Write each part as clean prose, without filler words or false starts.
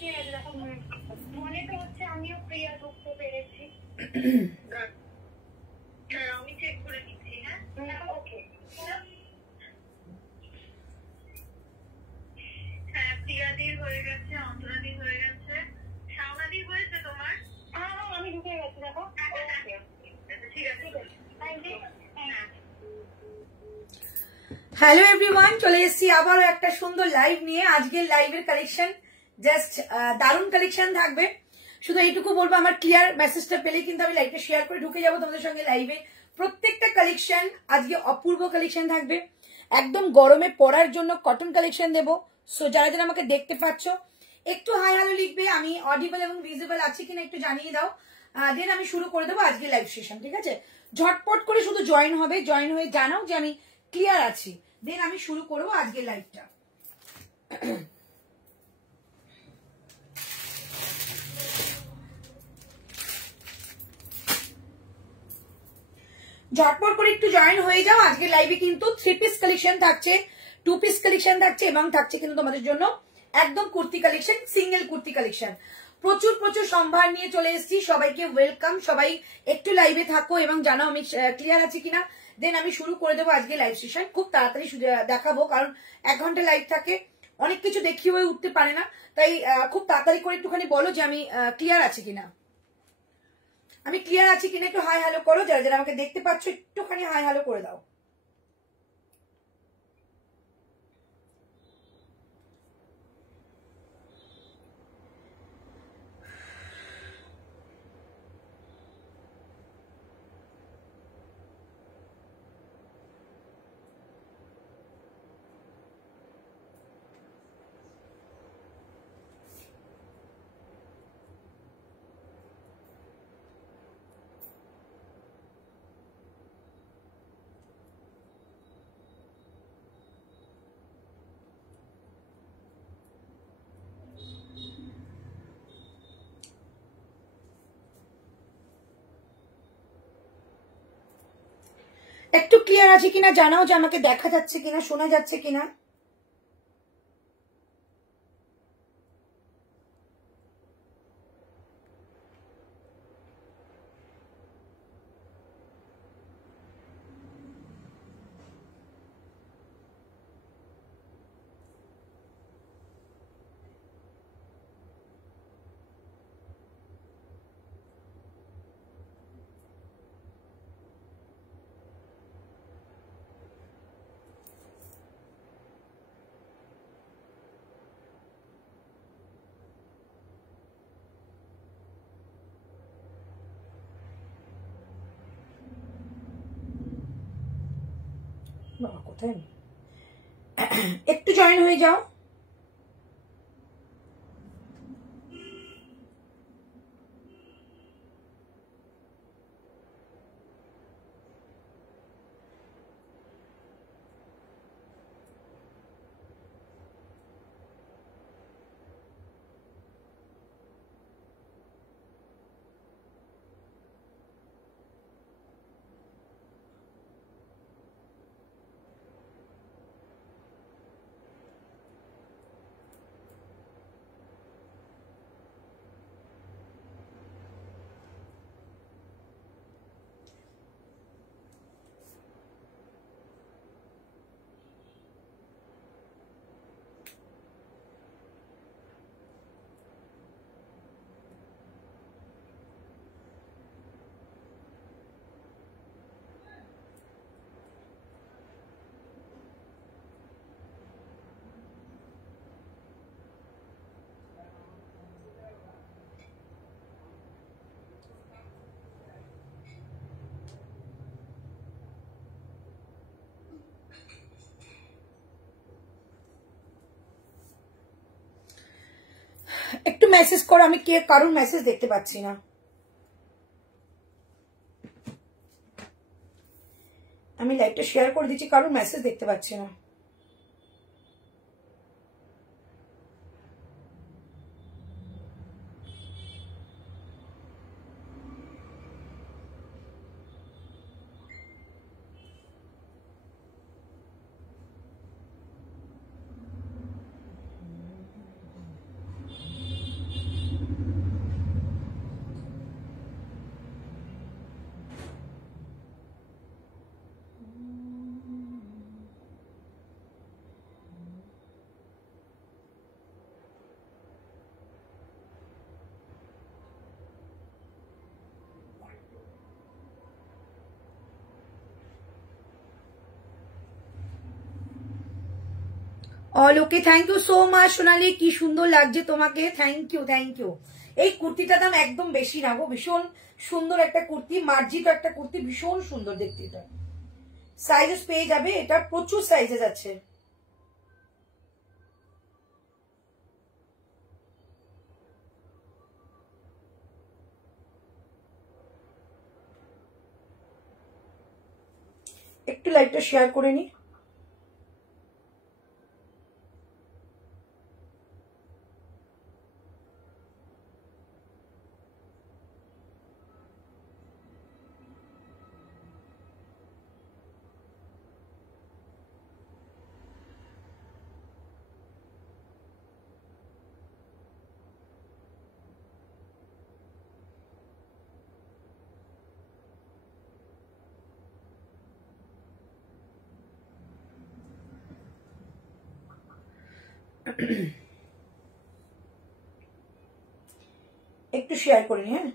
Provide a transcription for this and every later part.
ঠিক আছে, দেখো মনে তো হচ্ছে আমিও প্রিয়া ঢুকতে পেরেছি। হ্যাঁ, আমি চেক করে নিচ্ছি। হ্যাঁ, ওকে। হ্যাঁ, প্রিয়াদির হয়ে গেছে, অন্তরাদির হয়ে গেছে, শাওনাদির হয়েছে তোমার? হ্যাঁ, আমি ঢুকে গেছি, দেখো। ঠিক আছে, থ্যাংক ইউ। হ্যালো এভরিওয়ান, চলে এসেছি আবারও একটা সুন্দর লাইভ নিয়ে। আজকের লাইভের কালেকশন জাস্ট দারুণ কালেকশন থাকবে। শুধু এইটুকু বলবো, আমার ক্লিয়ার মেসেজটা পেলে কিন্তু আমি লাইভটা শেয়ার করে ঢুকে যাবো তোমাদের সঙ্গে লাইভে। প্রত্যেকটা কালেকশন আজকে অপূর্ব কালেকশন থাকবে, একদম গরমে পরার জন্য কটন কালেকশন দেবো। সো যারা যারা আমাকে দেখতে পাচ্ছ একটু হাই হ্যালো লিখবে, আমি অডিবল এবং ভিজিবল আছি কিনা একটু জানিয়ে দাও। দেন আমি শুরু করে দেবো আজকে লাইভ সেশন, ঠিক আছে? ঝটপট করে শুধু জয়েন হবে, জয়েন হয়ে জানাও যে আমি ক্লিয়ার আছি, দেন আমি শুরু করবো আজকের লাইভটা। ঝটপট করে একটু জয়েন হয়ে যাও। আজকের লাইভে কিন্তু 3 পিস কালেকশন থাকছে, 2 পিস কালেকশন থাকছে এবং থাকছে কিন্তু তোমাদের জন্য একদম kurti collection, single kurti collection. প্রচুর প্রচুর সম্ভার নিয়ে চলে এসেছি, সবাইকে ওয়েলকাম। সবাই একটু লাইভে থাকো এবং জানাও আমি ক্লিয়ার আছি কিনা, দেন আমি শুরু করে দেবো আজকে লাইভ সেশন। খুব তাড়াতাড়ি দেখাবো, কারণ 1 ঘন্টা লাইভ থাকে, অনেক কিছু দেখিয়ে হয়ে উঠতে পারে না, তাই খুব তাড়াতাড়ি করে একটুখানি বলো যে আমি ক্লিয়ার আছি কিনা। আমি ক্লিয়ার আছি কিনা একটু হাই হ্যালো করো, যারা যারা আমাকে দেখতে পাচ্ছ একটুখানি হাই হ্যালো করে দাও। একটু ক্লিয়ার আছে কিনা জানাও, যে আমাকে দেখা যাচ্ছে কিনা, শোনা যাচ্ছে কিনা। বাবা কোথায়, একটু জয়েন হয়ে যাও। একটু মেসেজ করো, আমি কে কারোর মেসেজ দেখতে পাচ্ছি না। আমি লাইভটা শেয়ার করে দিচ্ছি, কারোর মেসেজ দেখতে পাচ্ছি না। All okay, thank you so much Sonali, কি সুন্দর লাগছে তোমাকে, থ্যাংক ইউ থ্যাংক ইউ। এই কুর্তিটার দাম একদম বেশি না গো, ভীষণ সুন্দর একটা কুর্তি, মার্জিত একটা কুর্তি, ভীষণ সুন্দর দেখতে। এটা সাইজেস পেয়ে যাবে, এটা প্রচুর সাইজেস আছে। একটু লাইভটা শেয়ার করে নি। একটু শেয়ার করে নি। হ্যাঁ,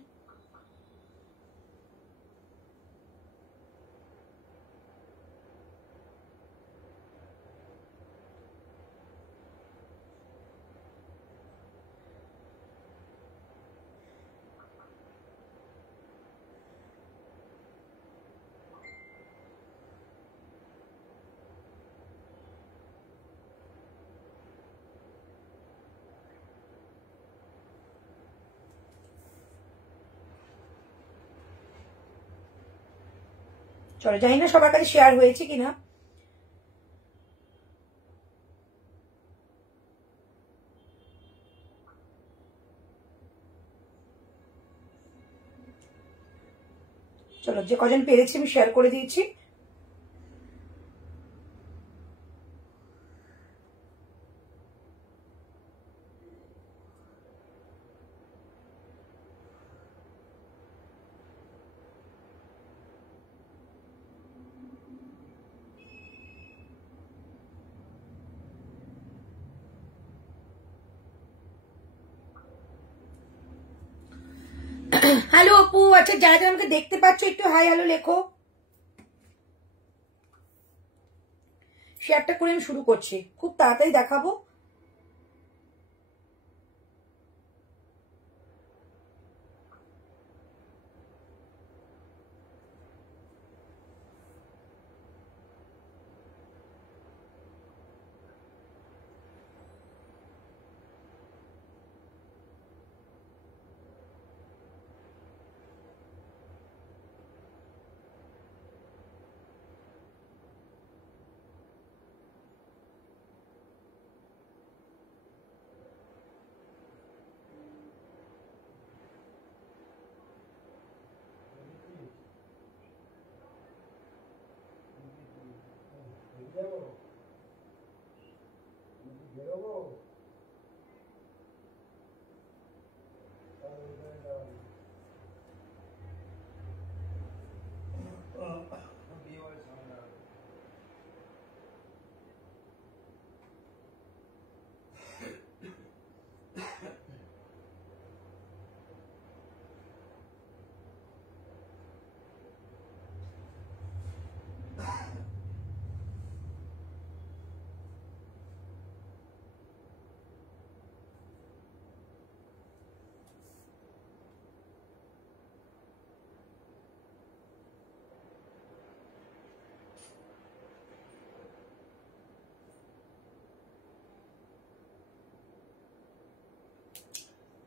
চলো, জানি না সবার কাছে শেয়ার হয়েছে কিনা। চলো, যে কজন পেরেছি আমি শেয়ার করে দিয়েছি। হ্যালো অপু, আচ্ছা যারা যারা আমাকে দেখতে পাচ্ছ একটু হাই হ্যালো লেখো। শেয়ারটা করে আমি শুরু করছি, খুব তাড়াতাড়ি দেখাবো।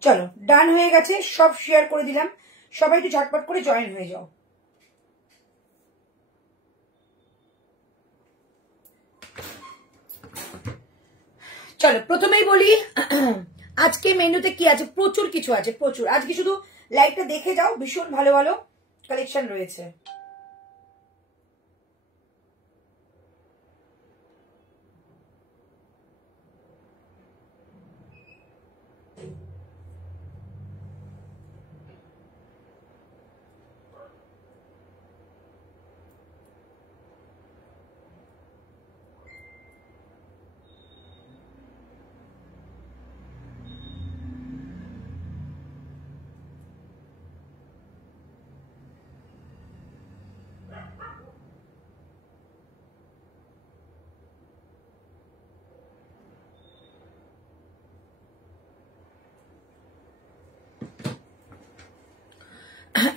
চলো, ডান হয়ে গেছে, সব শেয়ার করে দিলাম, সবাই একটু ঝটপট করে জয়েন হয়ে যাও। চলো প্রথমেই বলি আজকে মেনুতে কি আছে, প্রচুর কিছু আছে, প্রচুর। আজকে শুধু লাইভটা দেখে যাও, ভীষণ ভালো ভালো কালেকশন রয়েছে।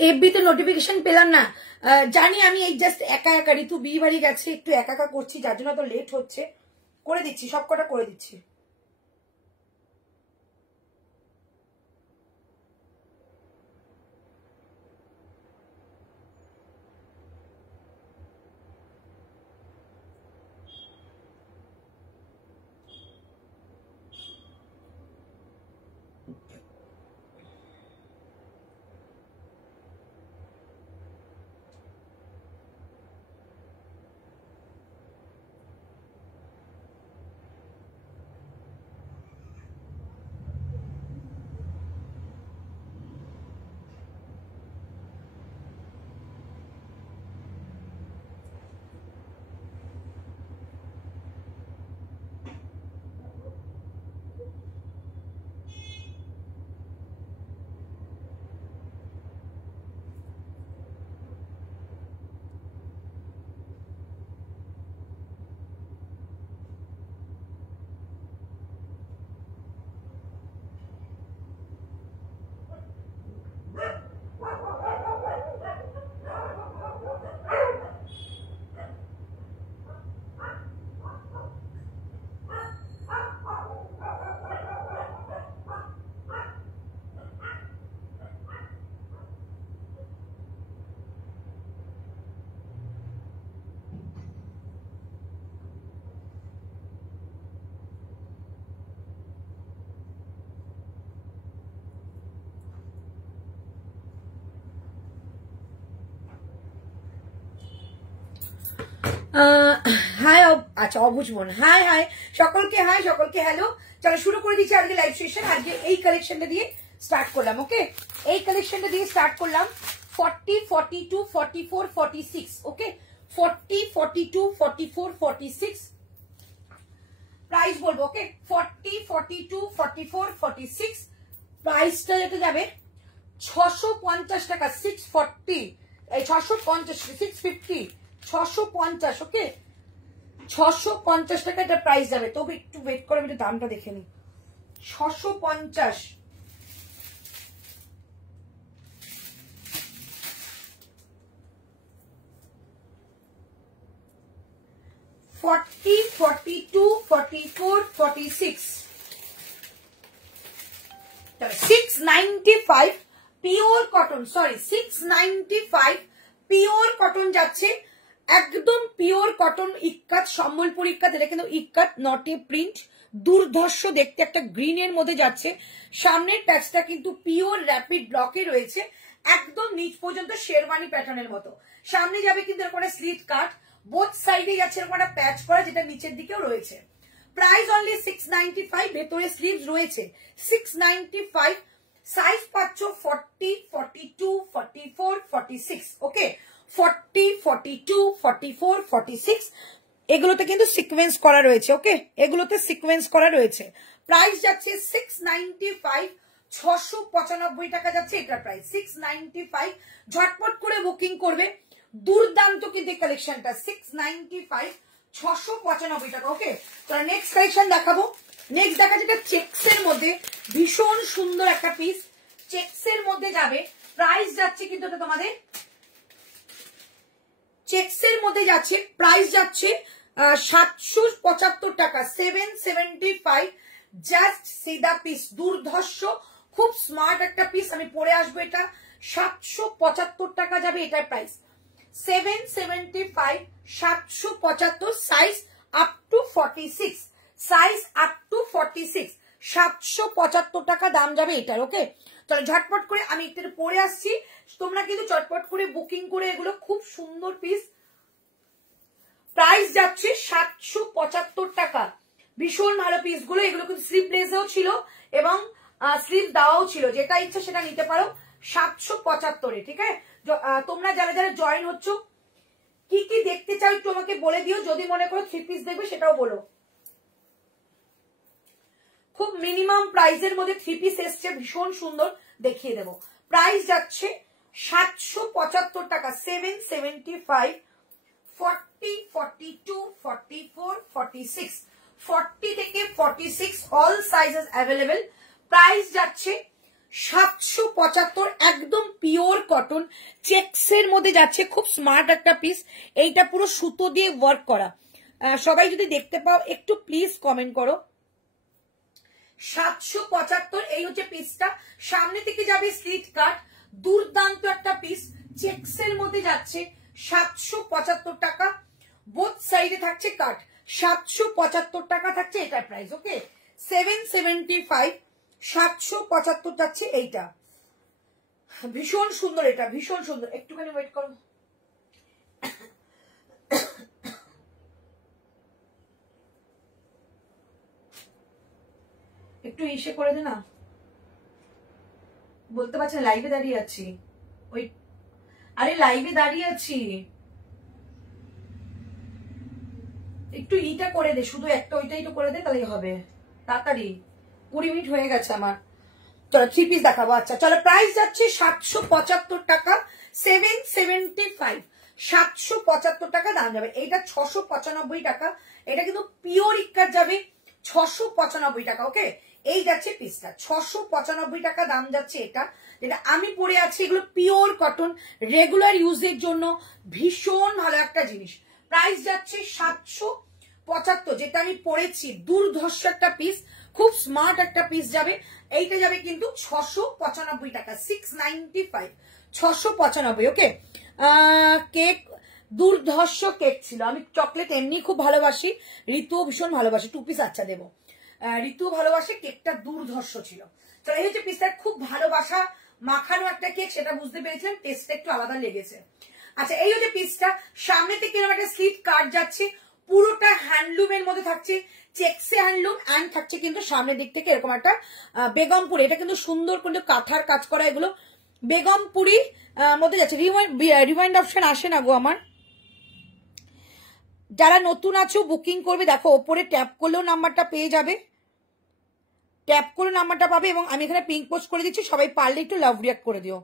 এফবিতে নোটিফিকেশন পেলাম না, জানি আমি এই জাস্ট একা একা ঋতু বিয়ে বাড়ি গেছে, একটু একা একা করছি, যার জন্য তো লেট হচ্ছে। করে দিচ্ছি, সব কটা করে দিচ্ছি। হাই, আচ্ছা অবুজ মন, হাই হাই সকলকে, হাই সকলকে হ্যালো। চলো শুরু করে দিচ্ছি আজকে লাইভ সেশন। আজকে এই কালেকশনটা দিয়ে স্টার্ট করলাম। ওকে, এই কালেকশনটা দিয়ে স্টার্ট করলাম 40, 42, 44, 46। ওকে, 40, 42, 44, 46 প্রাইস বলবো। ওকে, 40, 42, 44, 46 প্রাইসটা যেতে যাবে 650 টাকা, 640, এই 650, 650, 650। ওকে, 650 টাকা এটা প্রাইস যাবে। তবে একটু ওয়েট করে, আমি একটু দামটা দেখে নিই। 650, 40, 42, 44, 46, 695 pure cotton, sorry 695 pure cotton যাচ্ছে, একদম পিওর কটন, ইক্কাত, সম্বলপুর ইক্কাত। এটা কিন্তু ইক্কাত, নটে প্রিন্ট, দুর্ধর্ষ দেখতে, একটা গ্রিনের মধ্যে যাচ্ছে। সামনের প্যাচটা কিন্তু পিওর র্যাপিড ব্লকে রয়েছে, একদম নিচ পর্যন্ত শেরওয়ানি প্যাটার্নের মতো। সামনে যাবে কিন্তু এরকম একটা স্লিট কাট, বোথ সাইডে যাচ্ছে এরকম একটা প্যাচ করা, যেটা নিচের দিকেও রয়েছে। প্রাইস অনলি 695, ভেতরে স্লিভস রয়েছে 695। সাইজ পাচ্ছ 40, 42, 44, 46। ওকে, 40, 42, 44, 46 এগুলোতে কিন্তু সিকোয়েন্স করা রয়েছে। ওকে, এগুলোতে সিকোয়েন্স করা রয়েছে। প্রাইস যাচ্ছে 695, 695 টাকা যাচ্ছে এটার প্রাইস, 695। ঝটপট করে বুকিং করবে, দুর্দান্ত কিন্তু কালেকশনটা, 695, 695 টাকা। ওকে, তো নেক্সট কালেকশন দেখাবো। নেক্সট দেখা যেটা চেকস এর মধ্যে, ভীষণ সুন্দর একটা পিস, চেকস এর মধ্যে যাবে। প্রাইস যাচ্ছে কিন্তু এটা তোমাদের চেকস এর মধ্যে যাচ্ছে, প্রাইস যাচ্ছে 775 টাকা, 775। জাস্ট সি দা পিস, দুর্ধর্ষ, খুব স্মার্ট একটা পিস। আমি পরে আসবো এটা, 775 টাকা যাবে এটার price, 775, 775। Size up to 46, size up to 46, 775 টাকা দাম যাবে এটার। ওকে, তাহলে ঝটপট করে আমি একটু পরে আসছি, তোমরা কিন্তু চটপট করে বুকিং করে, এগুলো খুব সুন্দর পিস। প্রাইস যাচ্ছে 775 টাকা, ভীষণ ভালো পিস গুলো। এগুলো কিন্তু স্লিভলেসও ছিল এবং স্লিভ দেওয়াও ছিল, যেটা ইচ্ছা সেটা নিতে পারো 775-এ। ঠিক আছে, তোমরা যারা যারা জয়েন হচ্ছ, কি কি দেখতে চাও একটু আমাকে বলে দিও। যদি মনে করো 3 পিস দেখবে সেটাও বলো। খুব মিনিমাম প্রাইসের মধ্যে 3 পিস এসছে, ভীষণ সুন্দর, দেখিয়ে দেবো। প্রাইস যাচ্ছে 775 টাকা, 775। 40, 42, 44, 46, 40 থেকে 46 অল সাইজেস অ্যাভেলেবেল। প্রাইস যাচ্ছে 775, একদম পিওর কটন চেক্সের মধ্যে যাচ্ছে, খুব স্মার্ট একটা পিস। এইটা পুরো সুতো দিয়ে ওয়ার্ক করা। সবাই যদি দেখতে পাও একটু প্লিজ কমেন্ট করো। 775 এই হচ্ছে পিসটা। সামনে থেকে যাবে স্লিট কাট, দুর্দান্ত একটা পিস চেক্সের মধ্যে যাচ্ছে 775 টাকা। বোথ সাইডে থাকছে কাট, 775 টাকা থাকছে এটার প্রাইস। ওকে 775, 775 যাচ্ছে এইটা। ভীষণ সুন্দর, এটা ভীষণ সুন্দর। একটুখানি ওয়েট করো, একটু ইসে করে দে না, বলতে পারছি না, লাইভে দাঁড়িয়ে আছি। ওই আরে লাইভে দাঁড়িয়ে আছি, একটু ইটা করে দে, শুধু একটা ওইটাই তো করে দে, তাহলেই হবে তাড়াতাড়ি। 20 মিনিট হয়ে গেছে আমার। চলো 3 পিস দেখাবো। আচ্ছা চলো, প্রাইস যাচ্ছে 775 টাকা, 775, 775 টাকা দাম যাবে। এইটা 695 টাকা, এটা কিন্তু পিওর ইক্কার যাবে 695 টাকা। ওকে এই যাচ্ছে পিসটা 695 টাকা দাম যাচ্ছে। এটা যেটা আমি পরে আছি এগুলো পিওর কটন, রেগুলার ইউজের জন্য ভীষণ ভালো একটা জিনিস। প্রাইস যাচ্ছে 775, যেটা আমি পরেছি দুর্ধর্ষ একটা পিস, খুব স্মার্ট একটা পিস যাবে। এইটা যাবে কিন্তু 695 টাকা, 695, 695। ওকে কেক দুর্ধর্ষ কেক ছিল। আমি চকলেট এমনি খুব ভালোবাসি, ঋতুও ভীষণ ভালোবাসে। 2 পিস আচ্ছা দেবো, ঋতুও ভালোবাসে, কেকটা দুর্ধর্ষ ছিল। তো এই হচ্ছে পিসটা, খুব ভালোবাসা মাখানো একটা কেক, সেটা বুঝতে পেরেছিলাম, টেস্টটা একটু আলাদা লেগেছে। আচ্ছা এই হচ্ছে পিসটা, সামনে থেকে এরকম একটা স্লিট কাট যাচ্ছে, পুরোটা হ্যান্ডলুমের মধ্যে থাকছে, চেক্সে হ্যান্ডলুম অ্যান্ড থাকছে কিন্তু সামনের দিক থেকে এরকম একটা বেগমপুরি। এটা কিন্তু সুন্দর কিন্তু কাঁথার কাজ করা, এগুলো বেগমপুরি মধ্যে যাচ্ছে। রিওয়াইন্ড অপশন আসে না গো আমার। যারা নতুন আছো বুকিং করবে, দেখো ওপরে ট্যাপ করলেও নাম্বারটা পেয়ে যাবে, ট্যাপ করে নাম্বারটা পাবে। এবং আমি এখানে পিঙ্ক পোস্ট করে দিচ্ছি, সবাই পারলে একটু লাভ রিয়াক্ট করে দিও।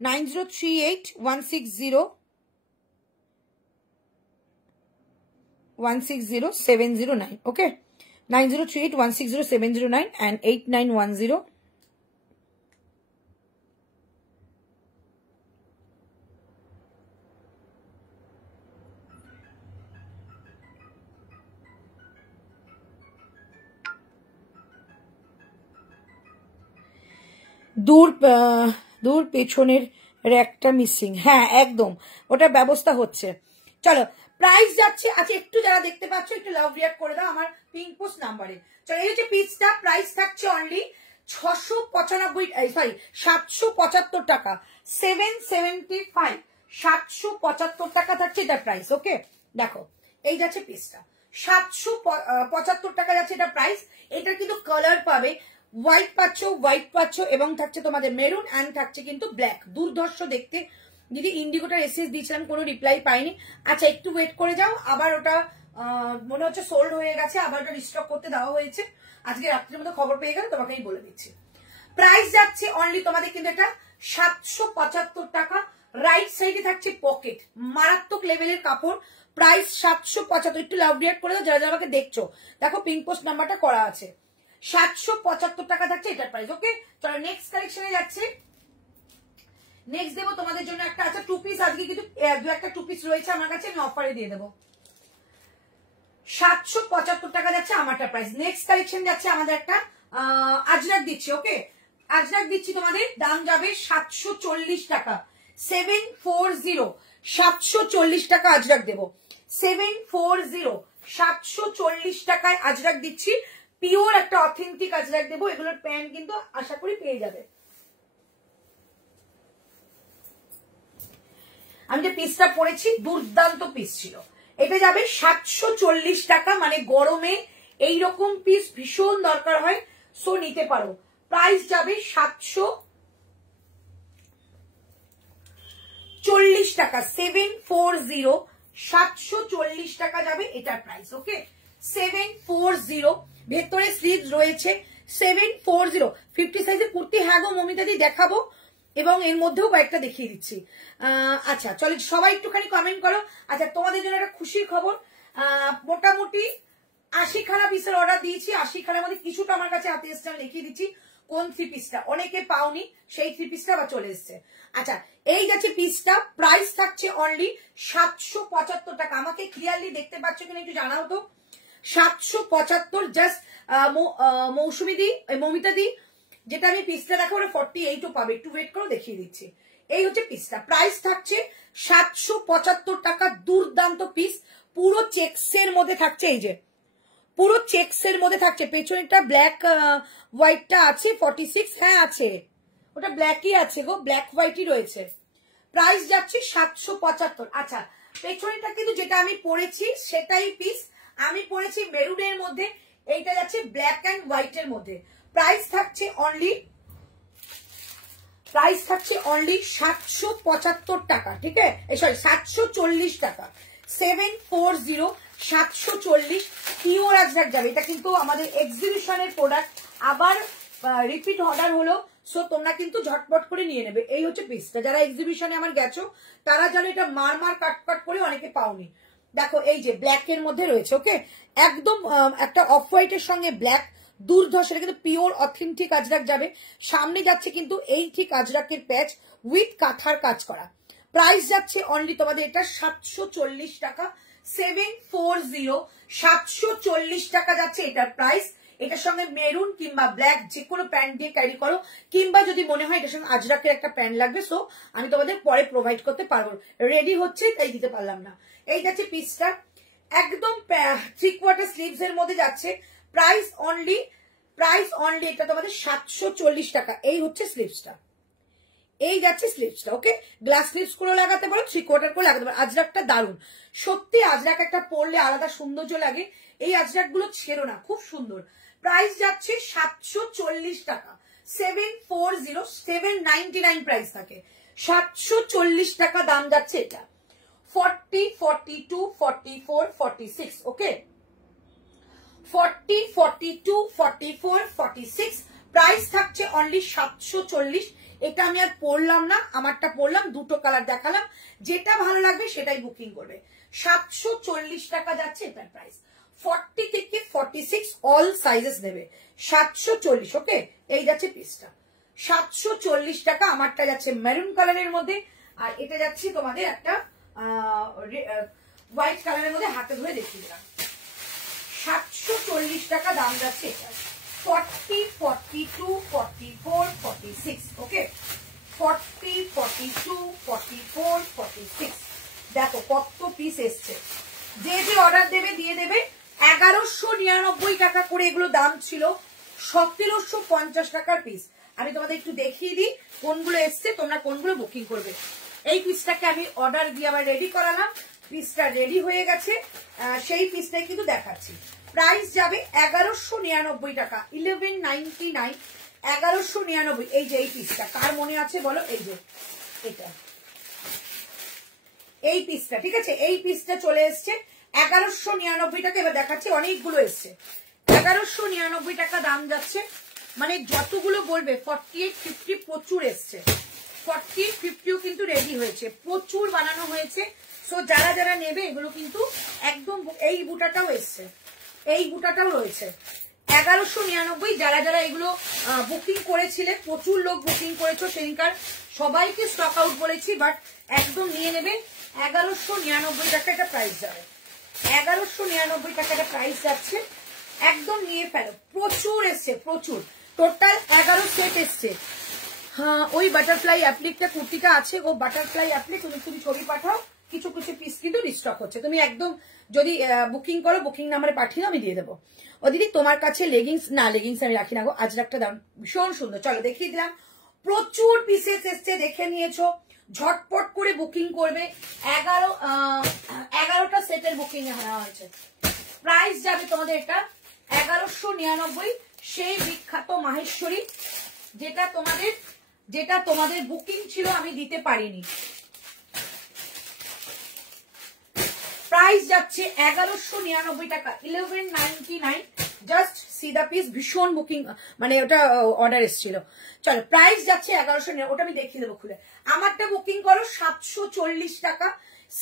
9038160709। ওকে 9038160709 and 8910। দূর পেছনের র্যাকটা মিসিং, হ্যাঁ একদম, ওটার ব্যবস্থা হচ্ছে। চলো প্রাইস যাচ্ছে, আচ্ছা একটু যারা দেখতে পাচ্ছ একটু লাভ রিয়াক্ট করে দাও আমার পিঙ্ক পোস্ট নাম্বারে। চলো এই হচ্ছে পিসটা, প্রাইস থাকছে অনলি 775 টাকা, 775, 775 টাকা থাকছে এটার প্রাইস। ওকে দেখো এই যাচ্ছে পিসটা, 775 টাকা যাচ্ছে এটা প্রাইস। এটা কিন্তু কালার পাবে, হোয়াইট পাচ্ছ এবং থাকছে তোমাদের মেরুন অ্যান্ড থাকছে কিন্তু ব্ল্যাক, দুর্ধর্ষ দেখতে। যদি ইন্ডিগোটার এসএস দিয়েছিলাম কোনো রিপ্লাই পাইনি। আচ্ছা একটু ওয়েট করে যাও, আবার ওটা মনে হচ্ছে সোল্ড হয়ে গেছে, আবার ওটা রিস্টক করতে দেওয়া হয়েছে। আজকে রাত্রের মধ্যে খবর পেয়ে গেলে তোমাকে বলে দিচ্ছি। প্রাইস যাচ্ছে অনলি তোমাদের কিন্তু এটা 775 টাকা। রাইট সাইডে থাকছে পকেট, মারাত্মক লেভেলের কাপড়, প্রাইস 775। একটু লাভ রিয়াক্ট করে দাও যারা যারা আমাকে দেখছো, দেখো পিঙ্ক পোস্ট নাম্বারটা করা আছে। 775 টাকা থাকছে এটার প্রাইস। ওকে চলো নেক্সট কালেকশনে যাচ্ছি। নেক্সট দেবো তোমাদের জন্য একটা, আচ্ছা 2 পিস আজকে কিন্তু দু একটা 2 পিস রয়েছে আমার কাছে, আমি অফারে দিয়ে দেবো। 775 টাকা যাচ্ছে আমারটা প্রাইস। নেক্সট কালেকশন যাচ্ছে আমাদের একটা আজরাক দিচ্ছি। ওকে আজরাক দিচ্ছি তোমাদের, দাম যাবে 740 টাকা, 740, 740 টাকা আজরাক দেবো। 740, 740 টাকায় আজরাক দিচ্ছি। পিওর একটা অথেন্টিক আজরাক দেবো। এগুলোর প্যান্ট কিন্তু আশা করি পেয়ে যাবে। আমি যে পিসটা পরেছি দুর্দান্ত পিস ছিল। এটা যাবে 740 টাকা, মানে গরমে এইরকম পিস ভীষণ দরকার হয়, সো নিতে পারো। প্রাইস যাবে 740 টাকা, 740, 740 টাকা যাবে এটার প্রাইস। ওকে 740, ভেতরে স্লিভস রয়েছে। 740 50 সাইজের কুর্তি। হ্যাঁ গো মমিতাদি দেখাবো, এবং এর মধ্যেও কয়েকটা দেখিয়ে দিচ্ছি। আচ্ছা চলো সবাই একটুখানি কমেন্ট করো। আচ্ছা তোমাদের জন্য একটা খুশির খবর, মোটামুটি 80 খানা পিসের অর্ডার দিয়েছি। 80 খানার মধ্যে কিছুটা আমার কাছে হাতে এসছে, আমি দেখিয়ে দিচ্ছি। কোন 3 পিসটা, অনেকে পাওনি, সেই 3 পিসটা আবার চলে এসছে। আচ্ছা, এই যাচ্ছে পিসটা, প্রাইস থাকছে অনলি 775 টাকা। আমাকে ক্লিয়ারলি দেখতে পাচ্ছ কিনা একটু জানাও তো। 775 জাস্ট। মৌসুমি দি, মৌমিতা দি, যেটা আমি পিসটা দেখাবো 48ও পাবে, একটু ওয়েট করো দেখিয়ে দিচ্ছি। এই হচ্ছে পিসটা, প্রাইস থাকছে 775 টাকা। দুর্দান্ত পিস, পুরো চেক্সের মধ্যে থাকছে, এই যে পুরো চেক্সের মধ্যে থাকছে। পেছনেরটা ব্ল্যাক হোয়াইটটা আছে 46, হ্যাঁ আছে, ওটা ব্ল্যাকই আছে গো, ব্ল্যাক হোয়াইটই রয়েছে। প্রাইস যাচ্ছে 775। আচ্ছা, পেছনেরটা কিন্তু যেটা আমি পরেছি সেটাই পিস, আমি পরেছি মেরুনের মধ্যে, এইটা যাচ্ছে ব্ল্যাক অ্যান্ড হোয়াইটের মধ্যে। প্রাইস থাকছে অনলি 775 টাকা, ঠিক আছে, সরি 740 টাকা। 740, 740 পিওর আজরাক যাবে। এটা কিন্তু আমাদের এক্সিবিশনের প্রোডাক্ট, আবার রিপিট অর্ডার হলো, সো তোমরা কিন্তু ঝটপট করে নিয়ে নেবে। এই হচ্ছে পিসটা, যারা এক্সিবিশনে আমার গেছো তারা জানো এটা মার কাট করে অনেকে পাওনি। দেখো এই যে ব্ল্যাক এর মধ্যে রয়েছে, ওকে, একদম একটা অফ হোয়াইটের সঙ্গে ব্ল্যাক, দুর্ধর্ষ, এটা কিন্তু পিওর অথেন্টিক আজরাক যাবে। সামনে যাচ্ছে কিন্তু এই ঠিক আজরাকের প্যাচ উইথ কাঁথার কাজ করা। প্রাইস যাচ্ছে অনলি তোমাদের এটা 740 টাকা। 740, 740 টাকা যাচ্ছে এটার প্রাইস। এটার সঙ্গে মেরুন কিংবা ব্ল্যাক যে কোনো প্যান্ট দিয়ে ক্যারি করো, কিংবা যদি মনে হয় এটার সঙ্গে আজরাকের একটা প্যান্ট লাগবে, সো আমি তোমাদের পরে প্রোভাইড করতে পারবো, রেডি হচ্ছে তাই দিতে পারলাম না। এই যাচ্ছে পিসটা, একদম 3/4 স্লিভস এর মধ্যে যাচ্ছে। প্রাইস অনলি এটা তোমাদের 740 টাকা। এই হচ্ছে স্লিভসটা, এই যাচ্ছে স্লিভসটা, ওকে। গ্লাস স্লিভস করে লাগাতে পারো, 3/4 করে লাগাতে পারো। আজরাকটা দারুন, সত্যি আজরাক একটা পরলে আলাদা সৌন্দর্য লাগে। এই আজরাক গুলো ছেড়ো না, খুব সুন্দর। প্রাইস যাচ্ছে 740 টাকা। 740, 799 প্রাইস থাকে, 740 টাকা দাম যাচ্ছে এটা। 40, 42, 44, 46, ওকে, 40, 42, 44, 46 প্রাইস থাকছে অনলি 740। এটা আমি আর পরলাম না, আমারটা পরলাম, দুটো কালার দেখালাম, যেটা ভালো লাগবে সেটাই বুকিং করবে। 740 টাকা যাচ্ছে এটার প্রাইস। 40 থেকে 46 অল সাইজেস নেবে, 740, ওকে। এই যাচ্ছে পিসটা, 740 টাকা। আমারটা যাচ্ছে মেরুন কালারের মধ্যে, আর এটা যাচ্ছে তোমাদের একটা হোয়াইট কালারের মধ্যে, হাতে ধরে দেখিয়ে দিলাম। 740 টাকা দাম যাচ্ছে এটা। 40, 42, 44, 46, ওকে, 40, 42, 44, 46। দেখো কত পিস এসছে, যে অর্ডার দেবে দিয়ে দেবে। 1199 টাকা করে এগুলো দাম ছিল, 1750 টাকার পিস। আমি তোমাদের একটু দেখিয়ে দিই কোনগুলো এসছে, তোমরা কোনগুলো বুকিং করবে। এই পিসটাকে আমি অর্ডার দিয়ে আবার রেডি করালাম, পিসটা রেডি হয়ে গেছে, সেই পিসটাই কিন্তু দেখাচ্ছি। প্রাইস যাবে 1199 টাকা, 1199, 1199। এই যে এই পিসটা কার মনে আছে বলো, এই যে এটা, এই পিসটা, ঠিক আছে, এই পিসটা চলে এসছে 1199 টাকা। এবার দেখাচ্ছি, অনেকগুলো এসছে, 1199 টাকা দাম যাচ্ছে। মানে যতগুলো বলবে 48, 50 প্রচুর এসছে, 40, 50ও কিন্তু রেডি হয়েছে, প্রচুর বানানো হয়েছে। সো যারা যারা নেবে এগুলো কিন্তু একদম, এই বুটাটাও এসছে, এই বুটাটাও রয়েছে 1199। যারা যারা এগুলো বুকিং করেছিলে, প্রচুর লোক বুকিং করেছো, সেদিনকার সবাইকে স্টক আউট বলেছি, বাট একদম নিয়ে নেবে। 1199 টাকা এটা প্রাইস যাবে, 1199 টাকা এটা প্রাইস যাচ্ছে, একদম নিয়ে ফেলো। প্রচুর এসছে, প্রচুর, টোটাল 11 সেট এসছে। হ্যাঁ, ওই বাটারফ্লাই অ্যাপ্লিকটা কুর্তিটা আছে, ও বাটারফ্লাই অ্যাপ্লিক, তুমি ছবি পাঠাও, কিছু কিছু পিস কিন্তু রিস্টক হচ্ছে। তুমি একদম যদি বুকিং করো, বুকিং নাম্বারে পাঠিয়ে আমি দিয়ে দেবো। ও দিদি তোমার কাছে লেগিংস, না লেগিংস আমি রাখি না গো, আজরাকটা দাম ভীষণ সুন্দর। চলো দেখিয়ে দিলাম, প্রচুর পিসেস এসছে, দেখে নিয়েছো, ঝটপট করে বুকিং করবে। 11টা সেটের বুকিং নেওয়া হয়েছে। প্রাইস যাবে তোমাদের এটা 1199, সেই বিখ্যাত মাহেশ্বরী, যেটা তোমাদের বুকিং ছিল আমি দিতে পারিনি। প্রাইস যাচ্ছে 1199 টাকা, 1199। জাস্ট সি দা পিস, ভীষণ বুকিং, মানে ওটা অর্ডার এসেছিল। চলো প্রাইস যাচ্ছে 1199, ওটা আমি দেখিয়ে দেবো খুলে। আমারটা বুকিং করো 740 টাকা,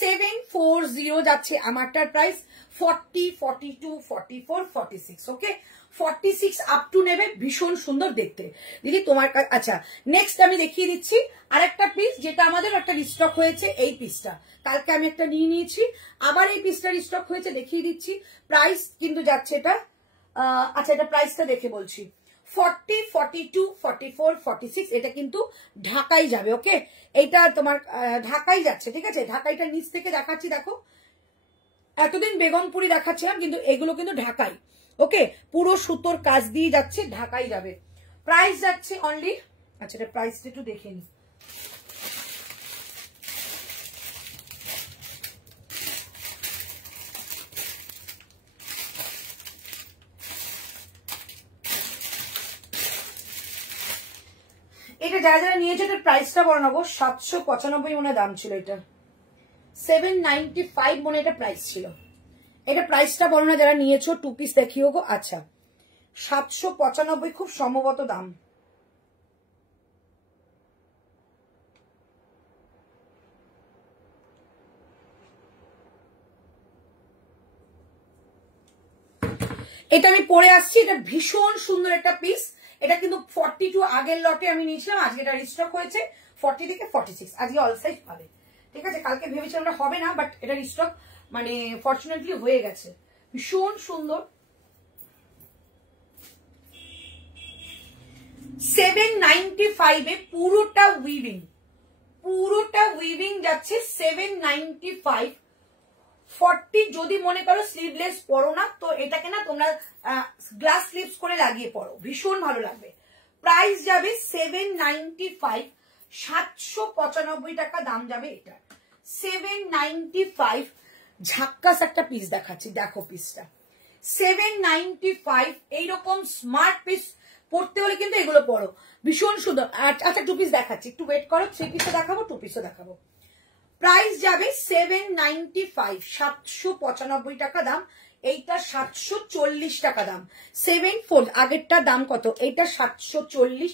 740 যাচ্ছে আমারটার প্রাইস। 40, 42, 44, 46, ওকে, 46 আপ টু নেবে, ভীষণ সুন্দর দেখতে দিদি তোমার। আচ্ছা নেক্সট আমি দেখিয়ে দিচ্ছি আরেকটা পিস, যেটা আমাদের একটা রিস্টক হয়েছে। এই পিসটা কালকে আমি একটা নিয়ে নিয়েছি, আবার এই পিসটা রিস্টক হয়েছে, দেখিয়ে দিচ্ছি। প্রাইস কিন্তু যাচ্ছে এটা, আচ্ছা এটা প্রাইসটা দেখে বলছি, 40, 42, 44, 46, এটা কিন্তু ঢাকাই যাবে। ওকে, এটা তোমার ঢাকাই যাচ্ছে, ঠিক আছে। ঢাকাইটা নিচ থেকে দেখাচ্ছি, দেখো এতদিন বেগমপুরি দেখাচ্ছিলাম, কিন্তু এগুলো কিন্তু ঢাকাই। ওকে, পুরো সুতোর কাজ দিয়ে যাচ্ছে, ঢাকাই যাবে। প্রাইস যাচ্ছে অনলি, আচ্ছা এটা প্রাইসটা একটু দেখে নি, এটা যারা যারা নিয়েছে এটার প্রাইসটা বলে নেবো। 795 মনে দাম ছিল, এটা 795 মনে এটা প্রাইস ছিল। এটা প্রাইসটা বলো না যারা নিয়েছো, 2 পিস দেখিও গো। আচ্ছা 795 খুব সম্ভবত দাম। এটা আমি পরে আসছি, এটা ভীষণ সুন্দর একটা পিস। এটা কিন্তু 42 আগের লটে আমি নিয়েছিলাম, আজকে এটা রিস্টক হয়েছে 40 থেকে 46, আজকে অল সাইজ পাবে, ঠিক আছে। কালকে ভেবেছিলাম এটা হবে না, বাট এটা রিস্টক মানে ফরচুনেটলি হয়ে গেছে, ভীষণ সুন্দর। 795 এ পুরোটা উইভিং, পুরোটা উইভিং যাচ্ছে 795। 40 যদি মনে করো স্লিভলেস পরো না, তো এটাকে না তোমরা গ্লাস স্লিভস করে লাগিয়ে পরো, ভীষণ ভালো লাগবে। প্রাইস যাবে 795, 795 টাকা দাম যাবে এটা, 795। ঝাক্কাস একটা পিস দেখাচ্ছি, দেখো পিসটা 795। এইরকম স্মার্ট পিস পড়তে হলে কিন্তু এগুলো পরো, ভীষণ সুন্দর। আচ্ছা 2 পিস দেখাচ্ছি, একটু ওয়েট করো, 3 পিসও দেখাবো, 2 পিসও দেখাবো। প্রাইস যাবে 795, 795 টাকা দাম। এইটা 740 টাকা দাম, 7/4। আগেরটা দাম কত? এইটা 740।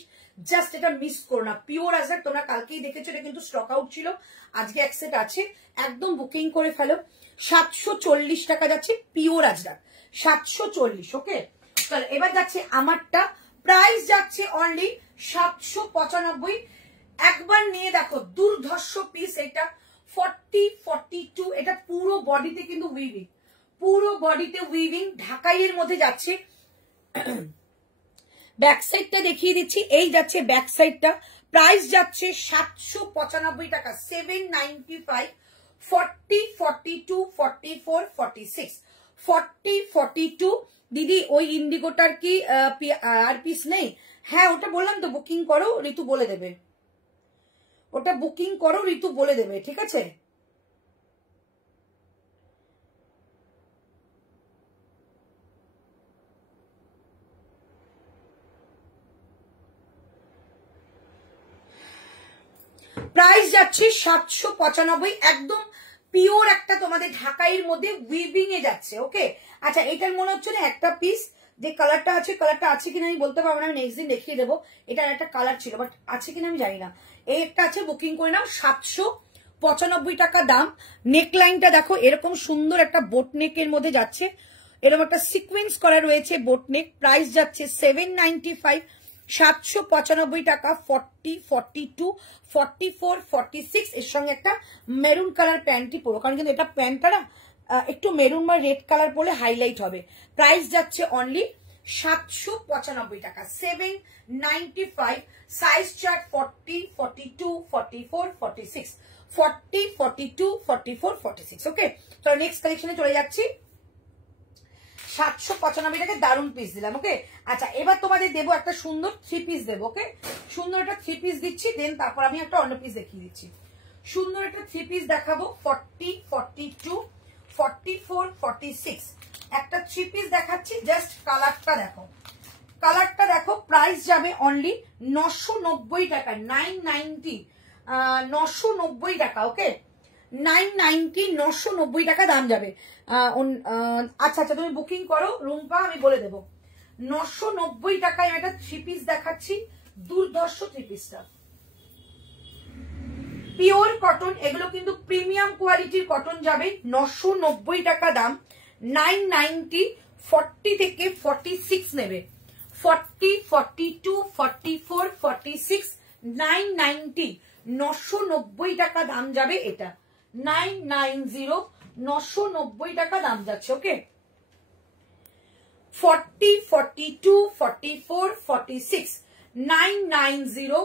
জাস্ট এটা মিস করো না, পিওর আজরাক। তোমরা কালকেই দেখেছো, এটা কিন্তু স্টক আউট ছিল, আজকে এক সেট আছে, একদম বুকিং করে ফেলো। 740 টাকা যাচ্ছে পিওর আজরাক, 740। ওকে, এবার যাচ্ছে আমারটা, প্রাইস যাচ্ছে অনলি 795। একবার নিয়ে দেখো, দুর্ধর্ষ পিস এটা, 40, 42। এটা পুরো বডিতে কিন্তু উইভিং, পুরো বডিতে উইভিং, ঢাকাইয়ের মধ্যে যাচ্ছে। ব্যাক সাইডটা দেখিয়ে দিচ্ছি, এই যাচ্ছে ব্যাক সাইডটা। প্রাইস যাচ্ছে 795 টাকা, 795। 40, 42, 44, 46, 40, 42। দিদি ওই ইন্ডিগোটার কি আর পিস নেই? হ্যাঁ ওটা বললাম তো, বুকিং করো, ঋতু বলে দেবে। ওটা বুকিং করো, ঋতু বলে দেবে, ঠিক আছে। প্রাইস যাচ্ছে 795, একদম পিওর একটা তোমাদের ঢাকাইয়ের মধ্যে উইভিং এ যাচ্ছে। ওকে, আচ্ছা এটার মনে হচ্ছে না একটা পিস, যে কালারটা আছে, কালারটা আছে কিনা আমি বলতে পারবো না, আমি নেক্সট দিন দেখিয়ে দেবো। এটার একটা কালার ছিল, বাট আছে কিনা আমি জানি না। এই একটা আছে, বুকিং করে নাও, 795 টাকা দাম। নেক লাইনটা দেখো, এরকম সুন্দর একটা বোট নেকের মধ্যে যাচ্ছে, এরকম একটা সিকোয়েন্স করা রয়েছে বোট নেক। প্রাইস যাচ্ছে 795, 795 টাকা। 40, 42, 44, 46। এর সঙ্গে একটা মেরুন কালার প্যান্টই পরো, কারণ কিন্তু এটা প্যান্টটা না একটু মেরুন বা রেড কালার পরলে হাইলাইট হবে। প্রাইস যাচ্ছে অনলি 795 টাকা, 795। Size chart 40, 42, 44, 46, 40, 42, 44, 46। ওকে, তো নেক্সট কালেকশনে চলে যাচ্ছি। 795 টাকা দারুন পিস দিলাম। ওকে, আচ্ছা এবার তোমাদের দেবো একটা সুন্দর 3 পিস দেবো। ওকে, সুন্দর একটা 3 পিস দিচ্ছি, দেন তারপর আমি একটা অন্য পিস দেখিয়ে দিচ্ছি। সুন্দর একটা 3 পিস দেখাবো, 40, 42, 44, 46। একটা 3 পিস দেখাচ্ছি, জাস্ট কালারটা দেখো, কালারটা দেখো। প্রাইস যাবে অনলি 990 টাকা, 990, 990 টাকা। ওকে, 990, 990 টাকা দাম যাবে। আচ্ছা আচ্ছা, তুমি বুকিং করো রুম্পা, আমি বলে দেবো। 990 টাকায় আমি একটা 3 পিস দেখাচ্ছি, দুর্ধর্ষ 3 পিসটা, পিওর কটন। এগুলো কিন্তু প্রিমিয়াম কোয়ালিটির কটন যাবে, 990 টাকা দাম, 990, 40 থেকে 46 নেবে, 40, 42, 44, 46, 990, 990 টাকা দাম যাবে এটা, 990, 990 টাকা দাম যাচ্ছে। ওকে, 40, 42, 44, 46, 990,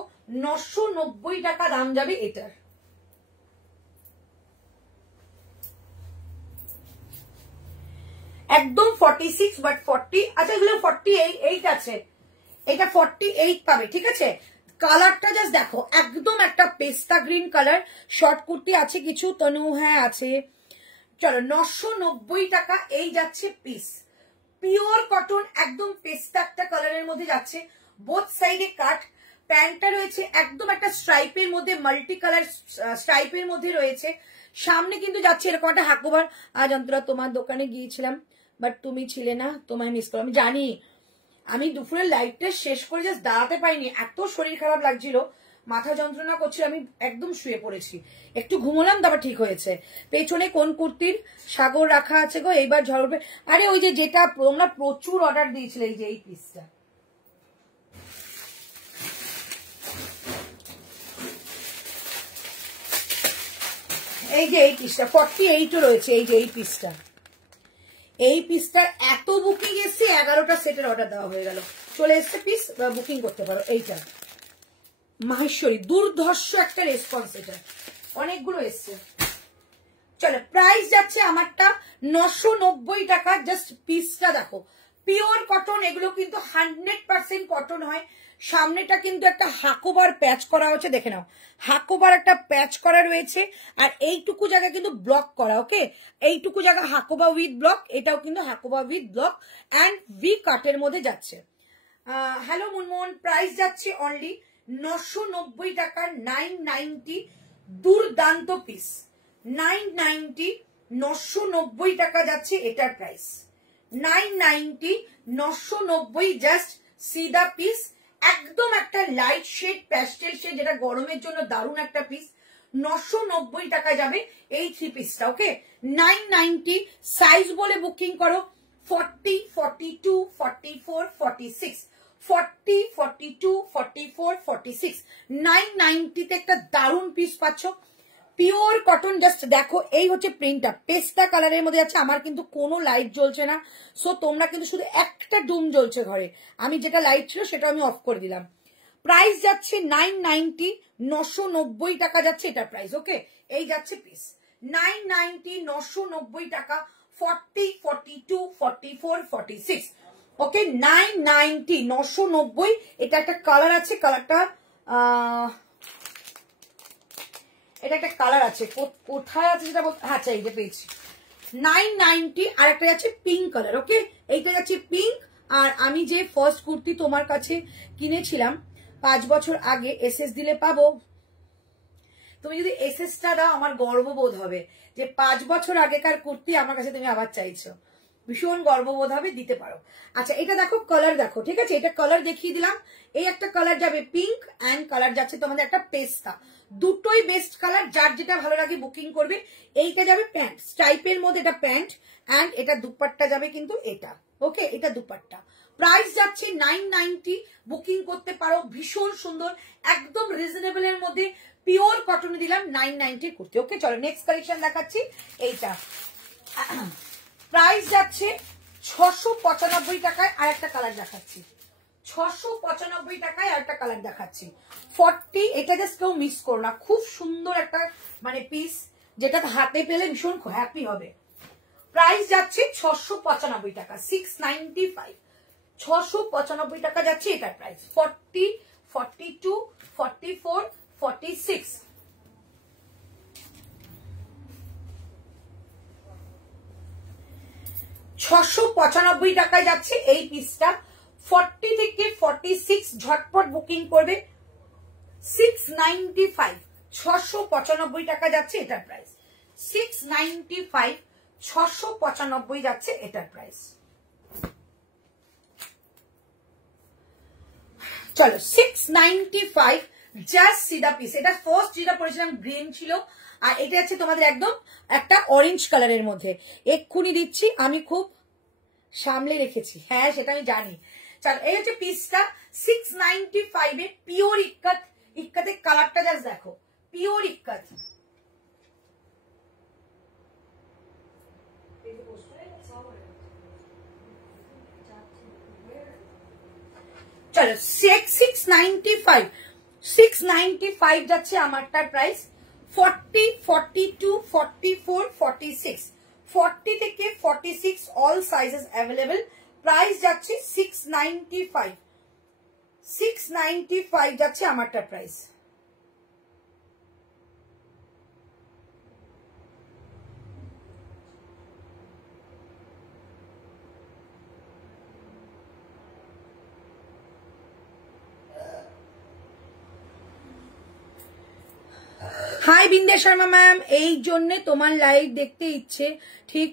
990 টাকা দাম যাবে এটার। একদম 46 বাট 40, আচ্ছা এগুলো 48 আছে, এটা 48 পাবে, ঠিক আছে। কালারটা জাস্ট দেখো, একদম একটা পেস্তা গ্রিন কালার। শর্ট কুর্তি আছে কিছু, তনু হ্যাঁ আছে। চলো 990 টাকা এই যাচ্ছে পিস, পিওর কটন, একদম পেস্তা একটা কালারের মধ্যে যাচ্ছে, বোথ সাইডে কাট। প্যান্টটা রয়েছে একদম একটা স্ট্রাইপের মধ্যে, মাল্টি কালার স্ট্রাইপের মধ্যে রয়েছে। সামনে কিন্তু যাচ্ছে এরকম একটা হাকুবার। আজ অন্তরা তোমার দোকানে গিয়েছিলাম, বাট তুমি ছিলে না, তোমায় মিস করো। আমি জানি, আমি দুপুরের লাইভটা শেষ করে জাস্ট দাঁড়াতে পারিনি, এত শরীর খারাপ লাগছিল, মাথা যন্ত্রণা করছিল, আমি একদম শুয়ে পড়েছি। একটু ঘুমোলাম, তারপর ঠিক হয়েছে। পেছনে কোন কুর্তির সাগর রাখা আছে গো, এইবার ঝড়বে। আরে ওই যে যেটা তোমরা প্রচুর অর্ডার দিয়েছিলে, এই যে এই পিসটা, এই যে এই পিসটা 48 রয়েছে, এই যে এই পিসটা, এই পিসটার এত বুকিং এসছে, 11টা সেটের অর্ডার দেওয়া হয়ে গেল, চলে এসছে পিস, বুকিং করতে পারো। এইটা মাহেশ্বরী, দুর্ধর্ষ একটা রেসপন্স, এটা অনেকগুলো এসছে। চলো প্রাইস যাচ্ছে আমারটা 990 টাকা, জাস্ট পিসটা দেখো, পিওর কটন, এগুলো কিন্তু 100% কটন হয়। সামনেটা কিন্তু একটা হাকোবার প্যাচ করা হচ্ছে, দেখে নাও, হাকোবার একটা প্যাচ করা রয়েছে, আর এইটুকু জায়গা কিন্তু ব্লক করা। ওকে, এইটুকু জায়গা হাকোবা উইথ ব্লক, এটাও কিন্তু Hakoba with block and V কাটের মধ্যে যাচ্ছে। হ্যালো মুনমোহন, প্রাইস যাচ্ছে অনলি 990 টাকা, 990, দুর্দান্ত পিস, 990, 990 টাকা যাচ্ছে এটার প্রাইস, 990, 990, জাস্ট সি দা পিস। একদম একটা লাইট শেড, প্যাস্টেল শেড, যেটা গরমের জন্য দারুণ একটা পিস, 990 টাকা যাবে এই থ্রি পিসটা। ওকে, 990, সাইজ বলে বুকিং করো, 40, 42, 44, 46, 40, 42, 44, 46, 990 তে একটা দারুণ পিস পাচ্ছ, পিওর কটন। জাস্ট দেখো, এই হচ্ছে প্রিন্টটা, পেস্তা কালারের মধ্যে আছে। আমার কিন্তু কোনো লাইট জ্বলছে না, সো তোমরা কিন্তু শুধু একটা ডুম জ্বলছে ঘরে, আমি যেটা লাইট ছিল সেটা আমি অফ করে দিলাম। প্রাইস যাচ্ছে 990, 990 টাকা যাচ্ছে এটা প্রাইস। ওকে, এই যাচ্ছে পিস, 990, 990 টাকা, 40, 42, 44, 46। ওকে, 990, 990। এটা একটা কালার আছে, কালারটা এটা একটা কালার আছে, কোথায় আছে সেটা বলতে, আচ্ছা এই যে পেয়েছি, 990। আর একটা যাচ্ছে পিঙ্ক কালার। ওকে, এইটা যাচ্ছে পিঙ্ক। আর আমি যে ফার্স্ট কুর্তি তোমার কাছে কিনেছিলাম 5 বছর আগে, এসএস দিলে পাবো? তুমি যদি এসএসটা দাও আমার গর্ববোধ হবে যে 5 বছর আগেকার কুর্তি আমার কাছে তুমি আবার চাইছো, ভীষণ গর্ববোধ হবে, দিতে পারো। আচ্ছা এটা দেখো, কালার দেখো, ঠিক আছে, এটা কালার দেখিয়ে দিলাম। এই একটা কালার যাবে পিঙ্ক, অ্যান্ড কালার যাচ্ছে তোমাদের একটা পেস্তা, দুটোই বেস্ট কালার, যার যেটা ভালো লাগে বুকিং করবে। এইটা যাবে প্যান্ট স্টাইপের মধ্যে, এটা প্যান্ট, অ্যান্ড এটা দুপাট্টা যাবে কিন্তু এটা। ওকে, এটা দুপাট্টা। প্রাইস যাচ্ছে 990, বুকিং করতে পারো, ভীষণ সুন্দর, একদম রিজনেবল এর মধ্যে, পিওর কটনে দিলাম 990 কুর্তি। ওকে, চলো নেক্সট কালেকশন দেখাচ্ছি। এইটা প্রাইস যাচ্ছে 695 টাকায়, আর একটা কালার দেখাচ্ছি, 695 টাকায় আর একটা কালার দেখাচ্ছি, 40। এটা জাস্ট কেউ মিস করো না, খুব সুন্দর একটা মানে পিস, যেটা হাতে পেলে ভীষণ হ্যাপি হবে। প্রাইস যাচ্ছে 695 টাকা, 695, 695 টাকা যাচ্ছে এটার প্রাইস, 40, 42, 44, 46। $695 টাকায় যাচ্ছে এই পিসটা, 40 থেকে 46 ঝটপট বুকিং করবে, 695, 695 টাকা যাচ্ছে এটার প্রাইস, 695, 695 যাচ্ছে এটার প্রাইস। চলো 695, জাস্ট সিধা পিস। এটা ফার্স্ট যেটা পরেছিলাম গ্রিন ছিল, আর এটা আছে তোমাদের একদম একটা অরেঞ্জ কালারের মধ্যে, এক্ষুনি দিচ্ছি। আমি খুব সামলে রেখেছি, হ্যাঁ সেটা আমি জানি। চলো এই হচ্ছে পিসটা 695 এ পিওর ইক্কাত। ইক্কাতের কালারটা জাস্ট দেখো, পিওর ইক্কাত। চলো 695 যাচ্ছে আমারটার প্রাইস। 40, 42, 44, 46, 40 থেকে 46 অল সাইজেস অ্যাভেলেবেল। প্রাইস যাচ্ছে 695 যাচ্ছে আমারটার প্রাইস। হাই বিন্দ্যা শর্মা ম্যাম, এই জন্য তোমার লাইভ দেখতে ইচ্ছে, ঠিক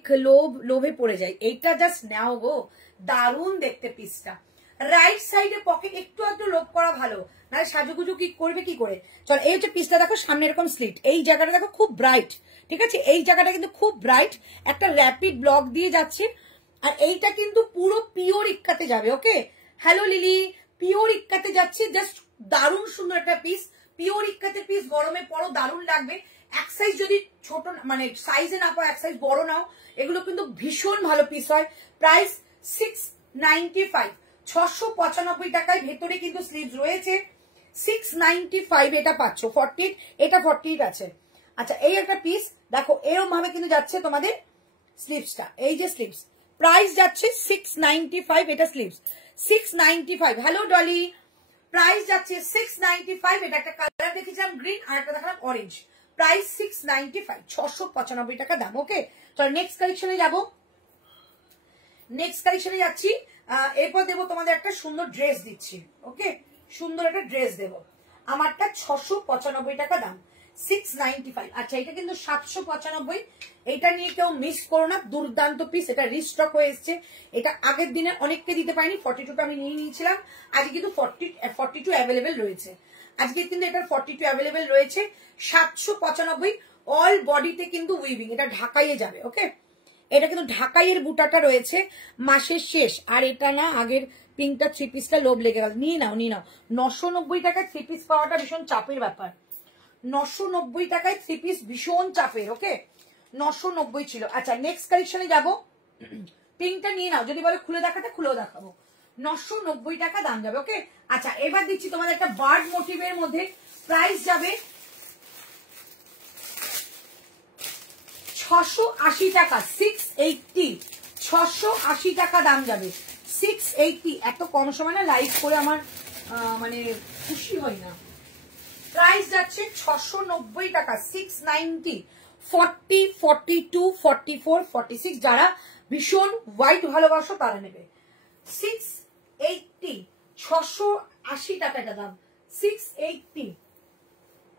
লোভে পড়ে যায়। এইটা জাস্ট নাও গো, দারুণ দেখতে পিসটা। রাইট সাইডে পকেট একটু একটু লোভ করা ভালো, নাহলে সাজুগুজু কি করবে কি করে। চল এই হচ্ছে পিসটা, দেখো সামনে এরকম স্লিট, এই জায়গাটা দেখো খুব ব্রাইট, ঠিক আছে, এই জায়গাটা কিন্তু খুব ব্রাইট, একটা র্যাপিড ব্লক দিয়ে যাচ্ছে। আর এইটা কিন্তু পুরো পিওর ইক্কাতে যাবে। ওকে, হ্যালো লিলি, পিওর ইক্কাতে যাচ্ছে, জাস্ট দারুণ সুন্দর একটা পিস। পিওর ইক্কাতের পিস গরমে পরো, দারুণ লাগবে। এক সাইজ যদি ছোট মানে সাইজে না পাও, এক সাইজ বড় নাও, এগুলো কিন্তু ভীষণ ভালো পিস হয়। প্রাইস 695, 695 টাকায়। ভেতরে কিন্তু স্লিভস রয়েছে। 695 এটা পাচ্ছ। 48, এটা 48 আছে। আচ্ছা এই একটা পিস দেখো, এরকম ভাবে কিন্তু যাচ্ছে তোমাদের স্লিভসটা, এই যে স্লিভস, প্রাইস যাচ্ছে 695, এটা স্লিভস 695। হ্যালো ডলি, প্রাইস যাচ্ছে 695। এটা একটা কালার দেখেছিলাম গ্রিন, আর একটা দেখালাম অরেঞ্জ। প্রাইস 695, 695 টাকা দাম। ওকে, চলো নেক্সট কালেকশনে যাবো। নেক্সট কালেকশনে যাচ্ছি। এরপর দেবো তোমাদের একটা সুন্দর ড্রেস দিচ্ছি। ওকে, সুন্দর একটা ড্রেস দেবো। আমারটা 695 টাকা দাম, 695। আচ্ছা এটা কিন্তু 795, এটা নিয়ে কেউ মিস করো না, দুর্দান্ত পিস। এটা রিস্টক হয়ে এসছে, এটা আগের দিনে অনেককে দিতে পারিনি, 42টা আমি নিয়ে নিয়েছিলাম। আজকে কিন্তু 42 অ্যাভেলেবেল রয়েছে। আজকে কিন্তু এটার 42 অ্যাভেলেবেল রয়েছে। 795, অল বডিতে কিন্তু উইভিং, এটা ঢাকাইয়ে যাবে। ওকে, এটা কিন্তু ঢাকাইয়ের বুটাটা রয়েছে, মাসের শেষ। আর এটা না আগের পিঙ্কটা থ্রি পিসটা লোভ লেগে গেল, নিয়ে নাও নিয়ে নাও। 990 টাকায় থ্রি পিস পাওয়াটা ভীষণ চাপের ব্যাপার। 990 টাকায় থ্রি পিস ভীষণ চাপের। ওকে, 990 ছিল। আচ্ছা নেক্সট কালেকশনে যাবো। পিঙ্কটা নিয়ে নাও, যদি বলে খুলে দেখাতে খুলেও দেখাবো। 990 টাকা দাম যাবে। ওকে, আচ্ছা এবার দিচ্ছি তোমাদের একটা বার্ড মোটিভের মধ্যে। প্রাইস যাবে 680 টাকা, 680, 680 টাকা দাম যাবে, 680। এত কম সময় না লাইভ করে আমার মানে খুশি হয় না। প্রাইস যাচ্ছে 690 টাকা, 690। 40, 42, 44, 46 যারা ভীষণ হোয়াইট ভালোবাসো তারা নেবে। 680, 680 টাকা এটা দাম, 680,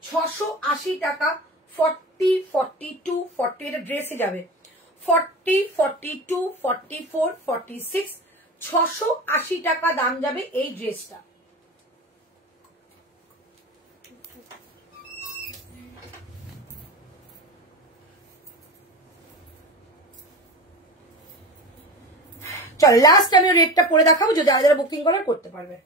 680 টাকা। 40, 42, 40 এটা ড্রেসে যাবে। 40, 42, 44, 46, 680 টাকা দাম যাবে এই ড্রেসটা। চল লাস্ট আমি রেটটা পরে দেখাবো, যদি যারা যারা বুকিং করার করতে পারবে।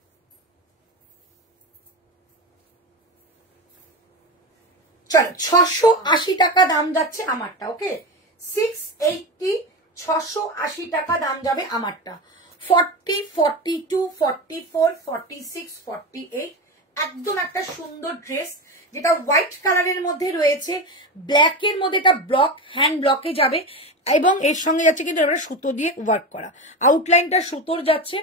চলো 680 টাকা দাম যাচ্ছে আমারটা। ওকে, 680, 680 টাকা দাম যাবে আমারটা। 40, 42, 44, 46, 48 একদম একটা সুন্দর ড্রেস, যেটা হোয়াইট কালারের মধ্যে রয়েছে, ব্ল্যাকের মধ্যে এটা ব্লক, হ্যান্ড ব্লকে যাবে, এবং এর সঙ্গে যাচ্ছে কিন্তু আমরা সুতো দিয়ে ওয়ার্ক করা, আউটলাইনটা সুতোর যাচ্ছে।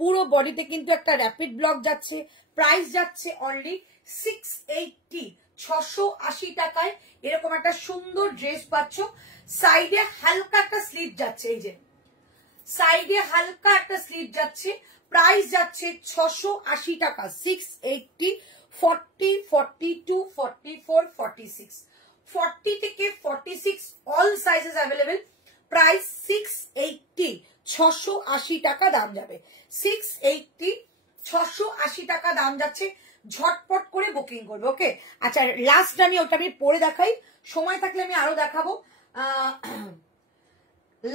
পুরো বডিতে কিন্তু একটা র্যাপিড ব্লক যাচ্ছে। প্রাইস যাচ্ছে অনলি 680, 680 টাকায় এরকম একটা সুন্দর ড্রেস পাচ্ছ। সাইডে হালকা একটা স্লিভ যাচ্ছে, এই যে সাইডে হালকা একটা স্লিভ যাচ্ছে। প্রাইস যাচ্ছে 680 টাকা, 680। 40, 42, 44, 46, 40 থেকে 46 অল সাইজেস অ্যাভেলেবেল। প্রাইস 680, 680 টাকা দাম যাবে। 680, 680 টাকা দাম যাচ্ছে। ঝটপট করে বুকিং করবে। ওকে, আচ্ছা লাস্ট আমি ওটা আমি পরে দেখাই, সময় থাকলে আমি আরো দেখাবো।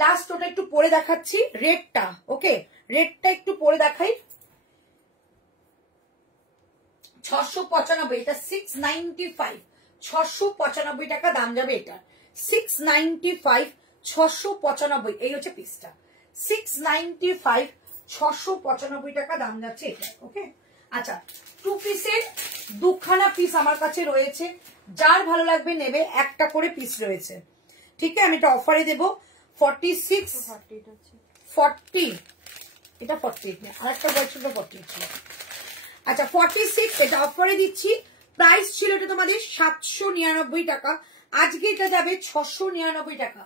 লাস্ট ওটা একটু পরে দেখাচ্ছি, রেডটা। ওকে, রেডটা একটু পরে দেখাই। 695, এটা 695, 695 টাকা দাম যাবে এটা। 695, 695, এই হচ্ছে পিসটা। 695, 695 টাকা দাম যাচ্ছে এটা। ওকে, আচ্ছা 2 পিসের 2খানা পিস আমার কাছে রয়েছে, যার ভালো লাগবে নেবে, একটা করে পিস রয়েছে। ঠিক আছে, আমি এটা অফারে দেবো 46, 40, এটা 48 না, আরেকটা বলছিল 48 ছিল। আচ্ছা 46 এটা অফারে দিচ্ছি। প্রাইস ছিল এটা তোমাদের 799 টাকা, আজকে এটা যাবে 699 টাকা।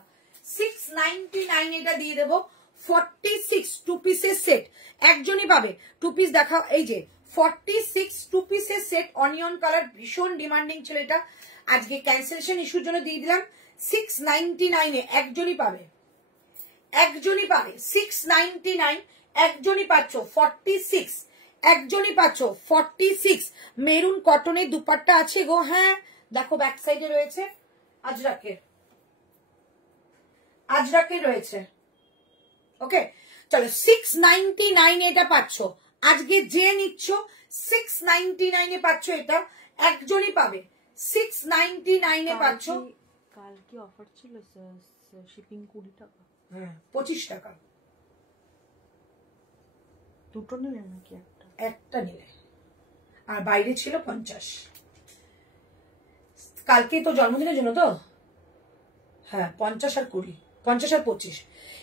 699 এটা দিয়ে দেবো। 46 2 পিসের সেট, একজনই পাবে। 2 পিস দেখা, এই যে 46 2 পিসের সেট, অনিয়ন কালার, ভীষণ ডিমান্ডিং ছিল এটা, আজকে ক্যান্সেলেশন ইস্যুর জন্য দিয়ে দিলাম 699 এ একজনই পাবে, একজনই পাবে। 699 একজনই পাচ্ছ। 46 একজনই পাচ্ছ। 46 মেরুন কটনের দুপাট্টা আছে গো। হ্যাঁ দেখো ব্যাক সাইডে রয়েছে আজরাকের, আজরাকের রয়েছে। ওকে চলো 699 এটা পাচ্ছ, আজকে যে নিচ্ছ 699 এ পাচ্ছ, এটা একজনই পাবে। 699 এ পাচ্ছ। কাল কি অফার ছিল শিপিং 20 টাকা? হ্যাঁ 25 টাকা। দুটো নিলে নাকি একটা? একটা নিলে, আর বাইরে ছিল 50। কালকে তো জন্মদিনের জন্য তো, হ্যাঁ 50 আর 20, 50 আর 25,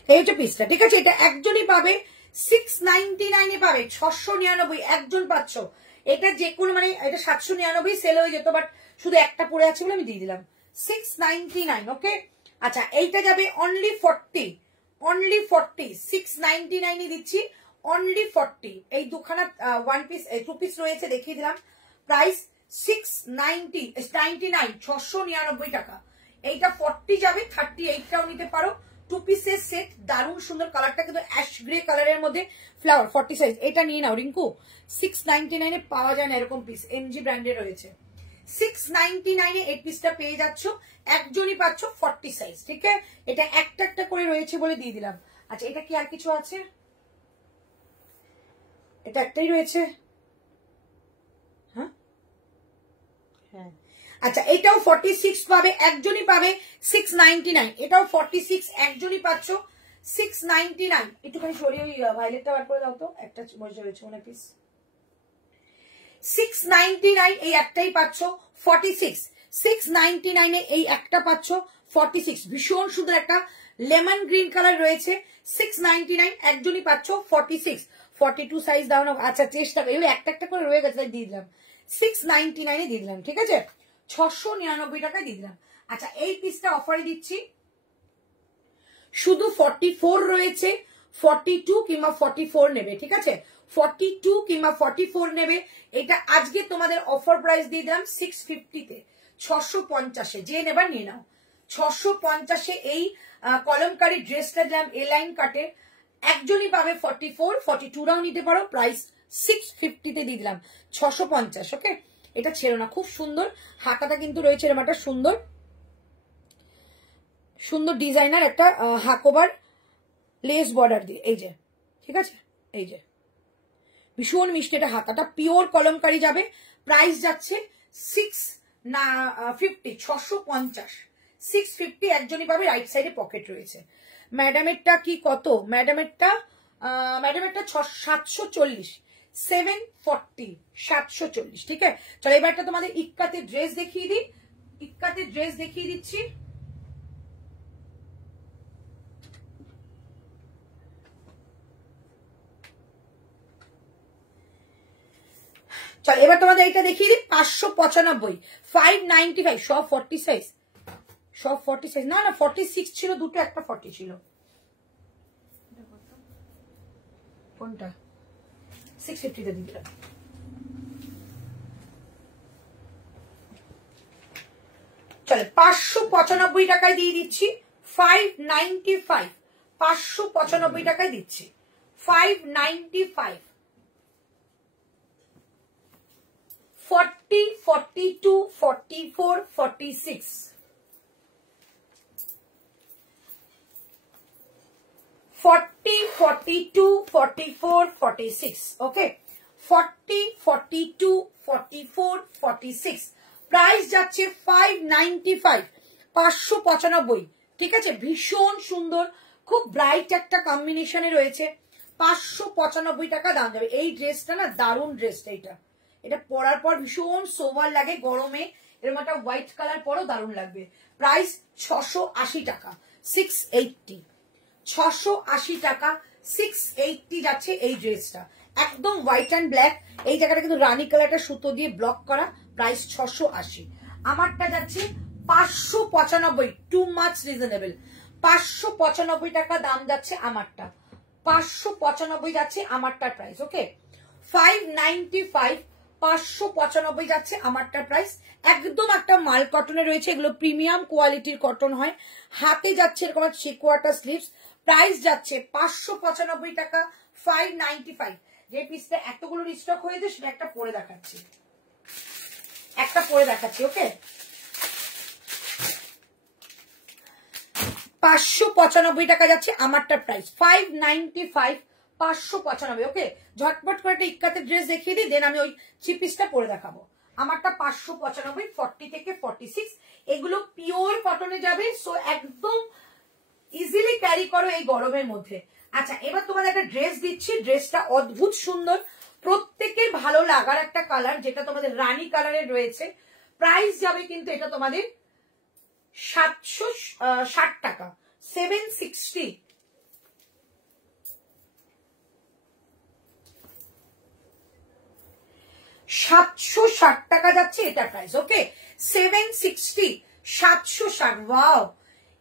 এই হচ্ছে পিসটা। ঠিক আছে, এটা একজনই পাবে। 699 এ পাবে, 699 একজন পাচ্ছ। এটা যে কোনো মানে এটা 799 সেল হয়ে যেত, বাট শুধু একটা পড়ে আছে বলে আমি দিয়ে দিলাম 699। ওকে আচ্ছা এইটা যাবে অনলি 40, অনলি 40, 699 এ দিচ্ছি অনলি 40। এই দুখানা 1 পিস 2 পিস রয়েছে, দেখিয়ে দিলাম। প্রাইস 699, 699 টাকা। এইটা 40 যাবে, 38টাও নিতে পারো। 2 পিসের সেট, দারুণ সুন্দর, কালারটা কিন্তু অ্যাশ গ্রে কালারের মধ্যে ফ্লাওয়ার। 40 সাইজ, এটা নিয়ে নাও রিঙ্কু। 699 এ পাওয়া যায় না এরকম পিস, এমজি ব্র্যান্ডের রয়েছে। 699 এ এই পিসটা পেয়ে যাচ্ছ, একজনই পাচ্ছ 40 সাইজ। ঠিক আছে, এটা একটা একটা করে রয়েছে বলে দিয়ে দিলাম। আচ্ছা এটা কি আর কিছু আছে? এটা একটাই রয়েছে। হ্যাঁ হ্যাঁ আচ্ছা এটাও 46 পাবে, একজনই পাবে 699। এটাও 46 একজনই পাচ্ছ 699। একটুখানি সরিয়ে ওই ভায়োলেটটা বার করে দাও তো, একটা বসে রয়েছে মনে পিস। 699 এই একটাই পাচ্ছ 46, 699 এ এই একটা পাচ্ছ 46। ভীষণ সুন্দর একটা লেমন গ্রিন কালার রয়েছে। 699 একজনই পাচ্ছ 46। 42 সাইজ দাও না। আচ্ছা চেষ্টা করি, একটা একটা করে রয়ে গেছে তাই দিয়ে দিলাম। 699 এ দিয়ে দিলাম। ঠিক আছে, 699 টাকায় দিয়ে দিলাম। আচ্ছা এই পিসটা অফারে দিচ্ছি, শুধু 44 রয়েছে, 42 কিংবা 44 নেবে। ঠিক আছে, 42 কিংবা 44 নেবে। এটা আজকে তোমাদের অফার প্রাইস দিয়ে দিলাম 650 তে, 650 এ। যে নেবার নিয়ে নাও। 650 এ এই কলমকারী ড্রেসটা দিলাম এ লাইন কাটে, একজনই পাবে 44, 42রাও নিতে পারো। প্রাইস 650 তে দিয়ে দিলাম 650। ওকে এটা ছেড়ো না, খুব সুন্দর হাতাটা কিন্তু রয়েছে এরকম একটা সুন্দর সুন্দর ডিজাইনার একটা হাকোবার লেস বর্ডার দিয়ে, এই যে। ঠিক আছে, এই যে ভীষণ মিষ্টি এটা, হাতাটা পিওর কলমকারি যাবে। প্রাইস যাচ্ছে 650, 650, 650 একজনই পাবে। রাইট সাইডে পকেট রয়েছে। ম্যাডামেরটা কি কত? ম্যাডামেরটা 740, 740, 740। ঠিক আছে চলো এবার একটা তোমাদের ইক্কাতে ড্রেস দেখিয়ে দিই। ইক্কাতে ড্রেস দেখিয়ে দিচ্ছি। চলো এবার তোমাদের এইটা দেখিয়ে দিই। 595, 595, সব 40 সাইজ, সব 40 সাইজ। না না 46 ছিল দুটো, একটা 40 ছিল। কোনটা? 650 তে দিলাম। চলো 595 টাকায় দিয়ে দিচ্ছি। 595, 595 টাকায় দিচ্ছি। 595, 40, 42, 44, 46। 40, 42, 44, 46. ওকে, 40, 42, 44, 46. প্রাইস যাচ্ছে 595, 595। ঠিক আছে, ভীষণ সুন্দর, খুব ব্রাইট একটা কম্বিনেশনে রয়েছে। 595 টাকা দাম যাবে। এই ড্রেসটা না দারুণ ড্রেসটা, এটা পরার পর ভীষণ সোভার লাগে গরমে, এরকম একটা হোয়াইট কালার পরও দারুণ লাগবে। প্রাইস 680 টাকা, 680, 680 টাকা, 680 যাচ্ছে এই ড্রেসটা। একদম হোয়াইট অ্যান্ড ব্ল্যাক, এই জায়গাটা কিন্তু রানী কালারটা সুতো দিয়ে ব্লক করা। প্রাইস 680। আমারটা যাচ্ছে 595, টু মাচ রিজনেবল। 595 টাকা দাম যাচ্ছে আমারটা, 595 যাচ্ছে আমারটার প্রাইস। ওকে, 595, 595 যাচ্ছে আমারটার প্রাইস। একদম একটা মাল কটনে রয়েছে, এগুলো প্রিমিয়াম কোয়ালিটির কটন হয়। হাতে যাচ্ছে এরকম সিকোয়াটা স্লিভস। প্রাইস যাচ্ছে 595 টাকা, 595। যে পিসটা এতগুলো রিস্টক হয়েছে সেটা একটা পরে দেখাচ্ছি, একটা পরে দেখাচ্ছি। ওকে, 595 টাকা যাচ্ছে আমারটা প্রাইস, 595, 595। ওকে, ঝটপট করে একটা ইক্কাতের ড্রেস দেখিয়ে দিই, দেন আমি ওই থ্রি পিসটা পরে দেখাবো। আমারটা 595, 40 থেকে 46। এগুলো পিওর কটনে যাবে, সো একদম ইজিলি ক্যারি করো এই গরমের মধ্যে। আচ্ছা, এবার তোমাদের একটা ড্রেস দিচ্ছি, ড্রেসটা অদ্ভুত সুন্দর, প্রত্যেকের ভালো লাগার একটা কালার, যেটা তোমাদের রানী কালারের রয়েছে। প্রাইস যাবে কিন্তু এটা তোমাদের 760 টাকা, 760। 760 টাকা যাচ্ছে এটা প্রাইস। ওকে, 760, 760। ওয়াও,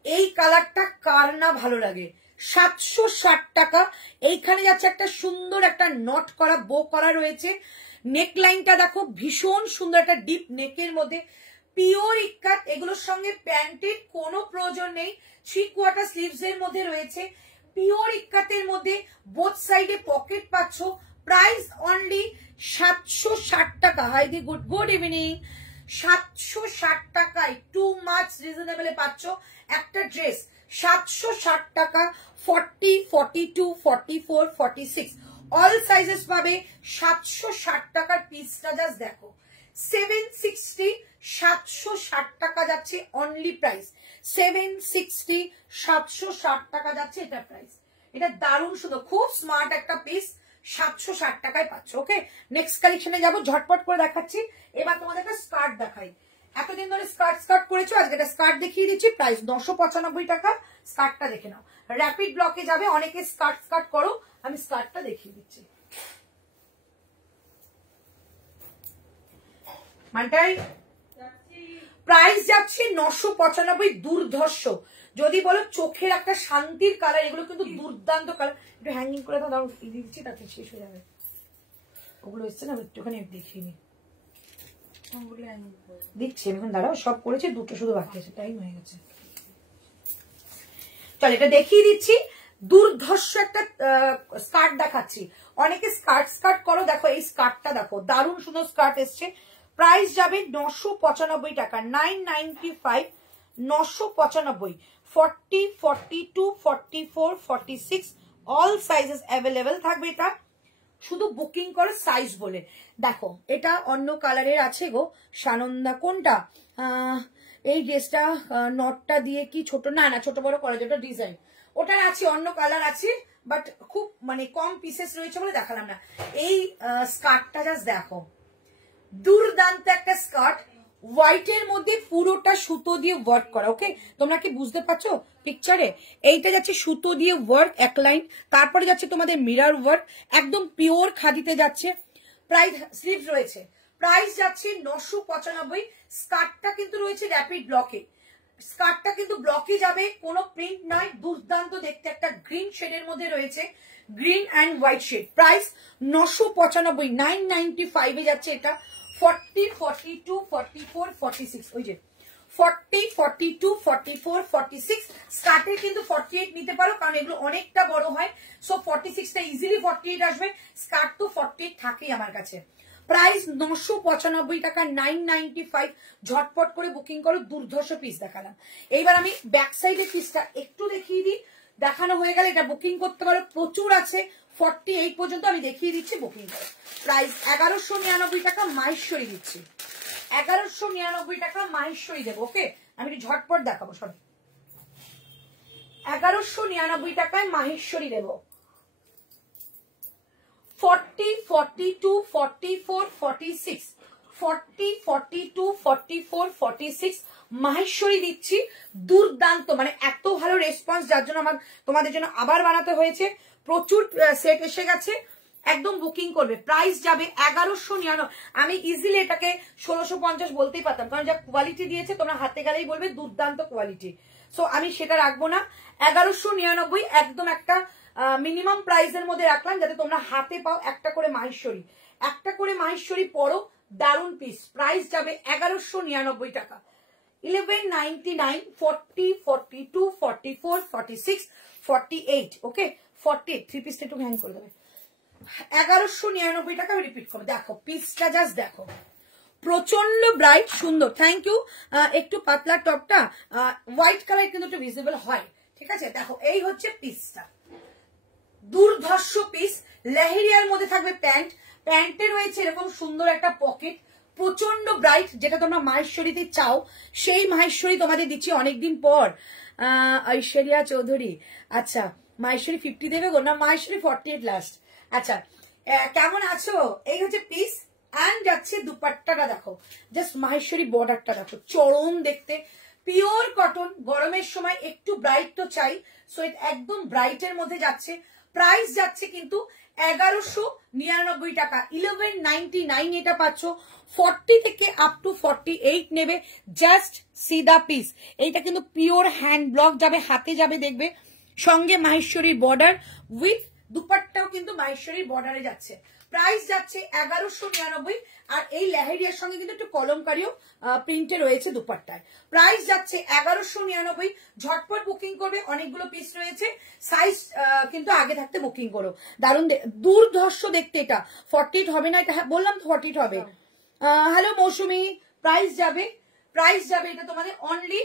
এই কালারটা কার না ভালো লাগে। 760 টাকা। এইখানে যাচ্ছে একটা সুন্দর একটা নট করা বো করা রয়েছে। নেক লাইনটা দেখো ভীষণ সুন্দর, একটা ডিপ নেকের মধ্যে, পিওর ইক্কাত। এগুলোর সঙ্গে প্যান্টের কোনো প্রয়োজন নেই, 3/4 স্লিভস এর মধ্যে রয়েছে, পিওর ইক্কাতের মধ্যে। বোথ সাইডে পকেট পাচ্ছ। প্রাইস অনলি 760 টাকা। হাইদি গুড ইভিনিং। 760 টাকায় টু মাচ রিজনেবলে পাচ্ছ একটা ড্রেস। 760 টাকা, 40, 42, 44, 46 অল সাইজেস পাবে। 760 টাকার পিসটা জাস্ট দেখো, 760, 760 টাকা যাচ্ছে অনলি প্রাইস। 760, 760 টাকা যাচ্ছে এটা প্রাইস। এটা দারুণ সুন্দর, খুব স্মার্ট একটা পিস, 760 টাকায় পাচ্ছ। ওকে, নেক্সট কালেকশনে যাবো, ঝটপট করে দেখাচ্ছি। এবার তোমাদের একটা স্কার্ট দেখাই। এতদিন ধরে স্কার্ট করেছো, আজকে একটা স্কার্ট দেখিয়ে দিচ্ছি। প্রাইস 995 টাকা। স্কার্টটা দেখে নাও, র্যাপিড ব্লকে যাবে, অনেকে স্কার্ট করো, আমি স্কার্টটা দেখিয়ে দিচ্ছি। মানটাই প্রাইস যাচ্ছে 995, দুর্ধর্ষ। যদি বলো চোখের একটা শান্তির কালার, এগুলো কিন্তু দুর্দান্ত কালার। একটু হ্যাঙ্গিং করে দাও, দিচ্ছি, তাতে শেষ হয়ে যাবে। ওগুলো এসছে না, একটুখানি দেখিয়ে নি, দিচ্ছি আমি এখন। দাঁড়াও, সব করেছি, দুটো শুধু বাকি আছে, টাইম হয়ে গেছে। চল এটা দেখিয়ে দিচ্ছি। দুর্ধর্ষ একটা স্কার্ট দেখাচ্ছি। অনেকে স্কার্ট করো, দেখো এই স্কার্টটা দেখো, দারুণ সুন্দর স্কার্ট এসছে। প্রাইস যাবে 995 টাকা, 995, 995। 40, 42, 44, 46 অল সাইজেস অ্যাভেলেবেল থাকবে। এটা শুধু বুকিং করে সাইজ বলে। দেখো এটা অন্য কালারের আছে গো সানন্দা। কোনটা? এই ড্রেসটা নটটা দিয়ে কি ছোট, না ছোট বড় করা যায়, ওটা ডিজাইন, ওটার আছে, অন্য কালার আছে, বাট খুব মানে কম পিসেস রয়েছে বলে দেখালাম না। এই স্কার্টটা জাস্ট দেখো, দুর্দান্ত একটা স্কার্ট, হোয়াইটের মধ্যে পুরোটা সুতো দিয়ে ওয়ার্ক করা। ওকে, তোমরা কি বুঝতে পারছো পিকচারে? এইটা যাচ্ছে সুতো দিয়ে ওয়ার্ক, এক লাইন, তারপরে যাচ্ছে তোমাদের মিরর ওয়ার্ক, একদম পিওর খাদিতে যাচ্ছে। প্রাইস স্লিভ রয়েছে। প্রাইস যাচ্ছে 995। স্কার্টটা কিন্তু রয়েছে র্যাপিড ব্লকে, স্কার্টটা কিন্তু ব্লকে যাবে, কোনো প্রিন্ট নয়, দুর্দান্ত দেখতে, একটা গ্রিন শেডের মধ্যে রয়েছে, green and white shade. Price 995, 995 এ যাচ্ছে এটা। 40, 42, 44, 46, ওই যে 40, 42, 44, 46। স্কার্টের কিন্তু 48 নিতে পারো, কারণ এগুলো অনেকটা বড় হয়, সো 46টা ইজিলি 48 আসবে। স্কার্ট তো 48 থাকেই আমার কাছে। প্রাইস 995 টাকা, 995। ঝটপট করে বুকিং করো, দুর্ধর্ষ পিস দেখালাম। এইবার আমি ব্যাক সাইডের পিসটা একটু দেখিয়ে দিই, দেখানো হয়ে গেলে এটা বুকিং করতে পারো, প্রচুর আছে 48 পর্যন্ত আমি দেখিয়ে দিচ্ছি, বুকিং করো। প্রাইস 1199 টাকা মাহেশ্বরী দিচ্ছি, 1199 টাকা মাহেশ্বরী দেবো। ওকে, আমি একটু ঝটপট দেখাবো, সরি 1199 টাকায় মাহেশ্বরী দেবো। 40, 42, 44, 46, 40, 42, 44, 46 মাহেশ্বরী দিচ্ছি। দুর্দান্ত, মানে এত ভালো রেসপন্স, যার জন্য আমার তোমাদের জন্য আবার বানাতে হয়েছে। প্রচুর সেট এসে গেছে, একদম বুকিং করবে। প্রাইস যাবে 1199। আমি ইজিলি এটাকে 1650 বলতেই পারতাম, কারণ যা কোয়ালিটি দিয়েছে তোমরা হাতে গেলেই বলবে দুর্দান্ত কোয়ালিটি। সো আমি সেটা রাখবো না, 1199 একদম একটা মিনিমাম প্রাইসের মধ্যে রাখলাম, যাতে তোমরা হাতে পাও একটা করে মাহেশ্বরী। একটা করে মাহেশ্বরী পরো, দারুন পিস। প্রাইস যাবে 1199 টাকা। 1199, 40, 42, 44, 46, 48, ওকে 48। 3 পিসটা একটু হ্যাং করে দেবে। 1199 টাকা। আমি রিপিট করবো, দেখো পিসটা জাস্ট দেখো, প্রচন্ড ব্রাইট, সুন্দর। Thank you. একটু পাতলা টপটা হোয়াইট কালার কিন্তু একটু ভিজিবল হয়, ঠিক আছে। দেখো এই হচ্ছে পিসটা, দুর্ধর্ষ পিস। লেহেরিয়ার মধ্যে থাকবে প্যান্ট, প্যান্টে রয়েছে এরকম সুন্দর একটা পকেট, প্রচন্ড ব্রাইট, যেটা তোমরা মাহেশ্বরীতে চাও সেই মাহেশ্বরী তোমাদের দিচ্ছি অনেকদিন পর। ঐশ্বরিয়া চৌধুরী, আচ্ছা মাহেশ্বরী 50 দেবে গো না, মাহেশ্বরী 48 লাস্ট। আচ্ছা কেমন আছো? এই হচ্ছে পিস অ্যান্ড যাচ্ছে দুপাট্টাটা দেখো, জাস্ট মাহেশ্বরী বর্ডারটা দেখো, চরম দেখতে, পিওর কটন। গরমের সময় একটু ব্রাইট তো চাই, সো একদম ব্রাইটের মধ্যে যাচ্ছে। প্রাইস যাচ্ছে কিন্তু 1199 টাকা। 1199 এটা পাচ্ছ। 40 থেকে আপ টু 48 নেবে, জাস্ট সি দা পিস। এইটা কিন্তু পিওর হ্যান্ড ব্লক যাবে, হাতে যাবে, দেখবে সঙ্গে মাহেশ্বরীর বর্ডার উইথ দুপাট্টাও কিন্তু মাহেশ্বরীর বর্ডারে যাচ্ছে। প্রাইস যাচ্ছে 1199। আর এই লেহেরিয়ার সঙ্গে কিন্তু একটু কলমকারীও প্রিন্টে রয়েছে দুপাট্টায়। প্রাইস যাচ্ছে 1199। ঝটপট বুকিং করবে, অনেকগুলো পিস রয়েছে, সাইজ কিন্তু আগে থাকতে বুকিং করো। দারুণ, দুর্ধর্ষ দেখতে। এটা 48 হবে না, এটা বললাম তো 48 হবে। হ্যালো মৌসুমি, প্রাইস যাবে এটা তোমাদের অনলি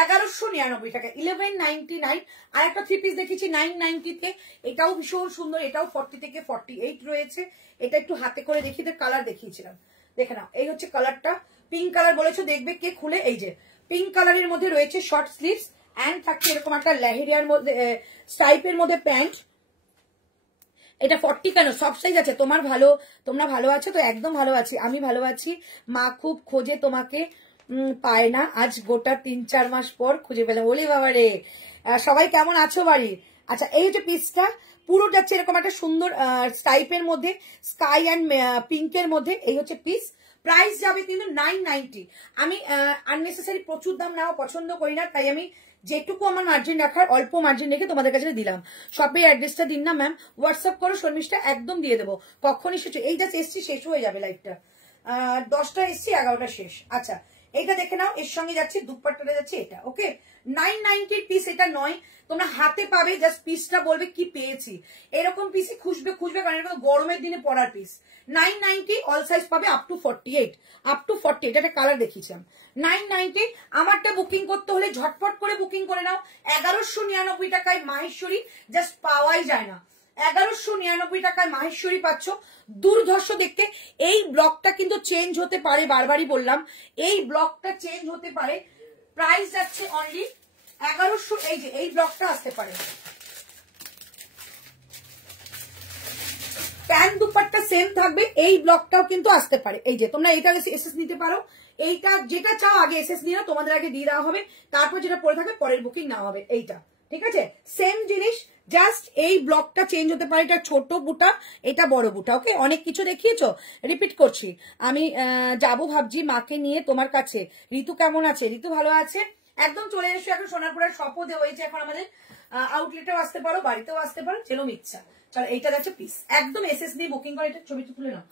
1199 টাকা। 1199। আর একটা 3 পিস দেখেছি 990 তে, এটাও ভীষণ সুন্দর, এটাও 40 থেকে 48 রয়েছে। এটা একটু হাতে করে দেখিয়ে, কালার দেখিয়েছিলাম, দেখে নাও। এই হচ্ছে কালারটা, পিঙ্ক কালার বলেছো, দেখবে কে খুলে। এই যে পিঙ্ক কালারের মধ্যে রয়েছে শর্ট স্লিভস অ্যান্ড থাকছে এরকম একটা লেহেরিয়ার মধ্যে স্টাইপের মধ্যে প্যান্ট। এটা 40 কেন, সব সাইজ আছে। তোমরা ভালো আছো তো? একদম ভালো আছি, আমি ভালো আছি। মা খুব খোঁজে তোমাকে, পায় না, আজ গোটা 3-4 মাস পর খুঁজে পেলাম। বলি বাবা রে, সবাই কেমন আছো বাড়ি? আচ্ছা এই হচ্ছে পিসটা, পুরো যাচ্ছে এরকম একটা সুন্দর স্টাইপের মধ্যে, স্কাই অ্যান্ড পিঙ্কের মধ্যে। এই হচ্ছে পিস। প্রাইস যাবে কিন্তু 990। আমি আননেসেসারি প্রচুর দাম নেওয়া পছন্দ করি না, তাই আমি যেটুকু আমার মার্জিন রাখার অল্প মার্জিন রেখে তোমাদের কাছে দিলাম। শপের অ্যাড্রেসটা দিন না ম্যাম, হোয়াটসঅ্যাপ করো, শর্মিষ্ঠা একদম দিয়ে দেবো। কখন এসেছো? এই জাস্ট এসছি, শেষ হয়ে যাবে লাইভটা। 10টা এসছি, 11টা শেষ। আচ্ছা এইটা দেখে নাও, এর সঙ্গে যাচ্ছে দুপাট্টাটা যাচ্ছে এটা। ওকে 990 পিস এটা নয়, তোমরা হাতে পাবে, জাস্ট পিসটা বলবে কি পেয়েছি। এরকম পিসই খুঁজবে, কারণ এটা গরমের দিনে পরার পিস। 990 অল সাইজ পাবে আপ টু 48, এটা কালার দেখিয়েছিলাম। 990। আমারটা বুকিং করতে হলে ঝটপট করে বুকিং করে নাও। 1199 টাকায় মাহেশ্বরী জাস্ট পাওয়াই যায় না। 1199 টাকায় মাহেশ্বরী পাচ্ছ, দুর্ধর্ষ দেখতে। এই ব্লকটা কিন্তু চেঞ্জ হতে পারে, বারবারই বললাম এই ব্লকটা চেঞ্জ হতে পারে। প্রাইস যাচ্ছে অনলি 1100। এই যে এই ব্লকটা আসতে পারে, প্যান দুপাট্টা সেম থাকবে, এই ব্লকটাও কিন্তু আসতে পারে। এই যে তোমরা এটা এসএস নিতে পারো, এইটা যেটা চাও আগে এসএস নিয়ে নাও, তোমাদের আগে দিয়ে দেওয়া হবে, তারপর যেটা পরে থাকবে পরের বুকিং নেওয়া হবে। এইটা ঠিক আছে, সেম জিনিস, জাস্ট এই ব্লকটা চেঞ্জ হতে পারে। এটা ছোট বুটা, এটা বড় বুটা। ওকে অনেক কিছু দেখিয়েছো, রিপিট করছি। আমি যাবো ভাবছি মাকে নিয়ে তোমার কাছে। ঋতু কেমন আছে? ঋতু ভালো আছে, একদম চলে এসো। এখন সোনারপুরের শপও দেওয়া হয়েছে, এখন আমাদের আউটলেটেও আসতে পারো, বাড়িতেও আসতে পারো, যেরকম ইচ্ছা। চলো এইটা যাচ্ছে পিস, একদম এসএস দিয়ে বুকিং করে। এটা ছবিটা তুলে নাও,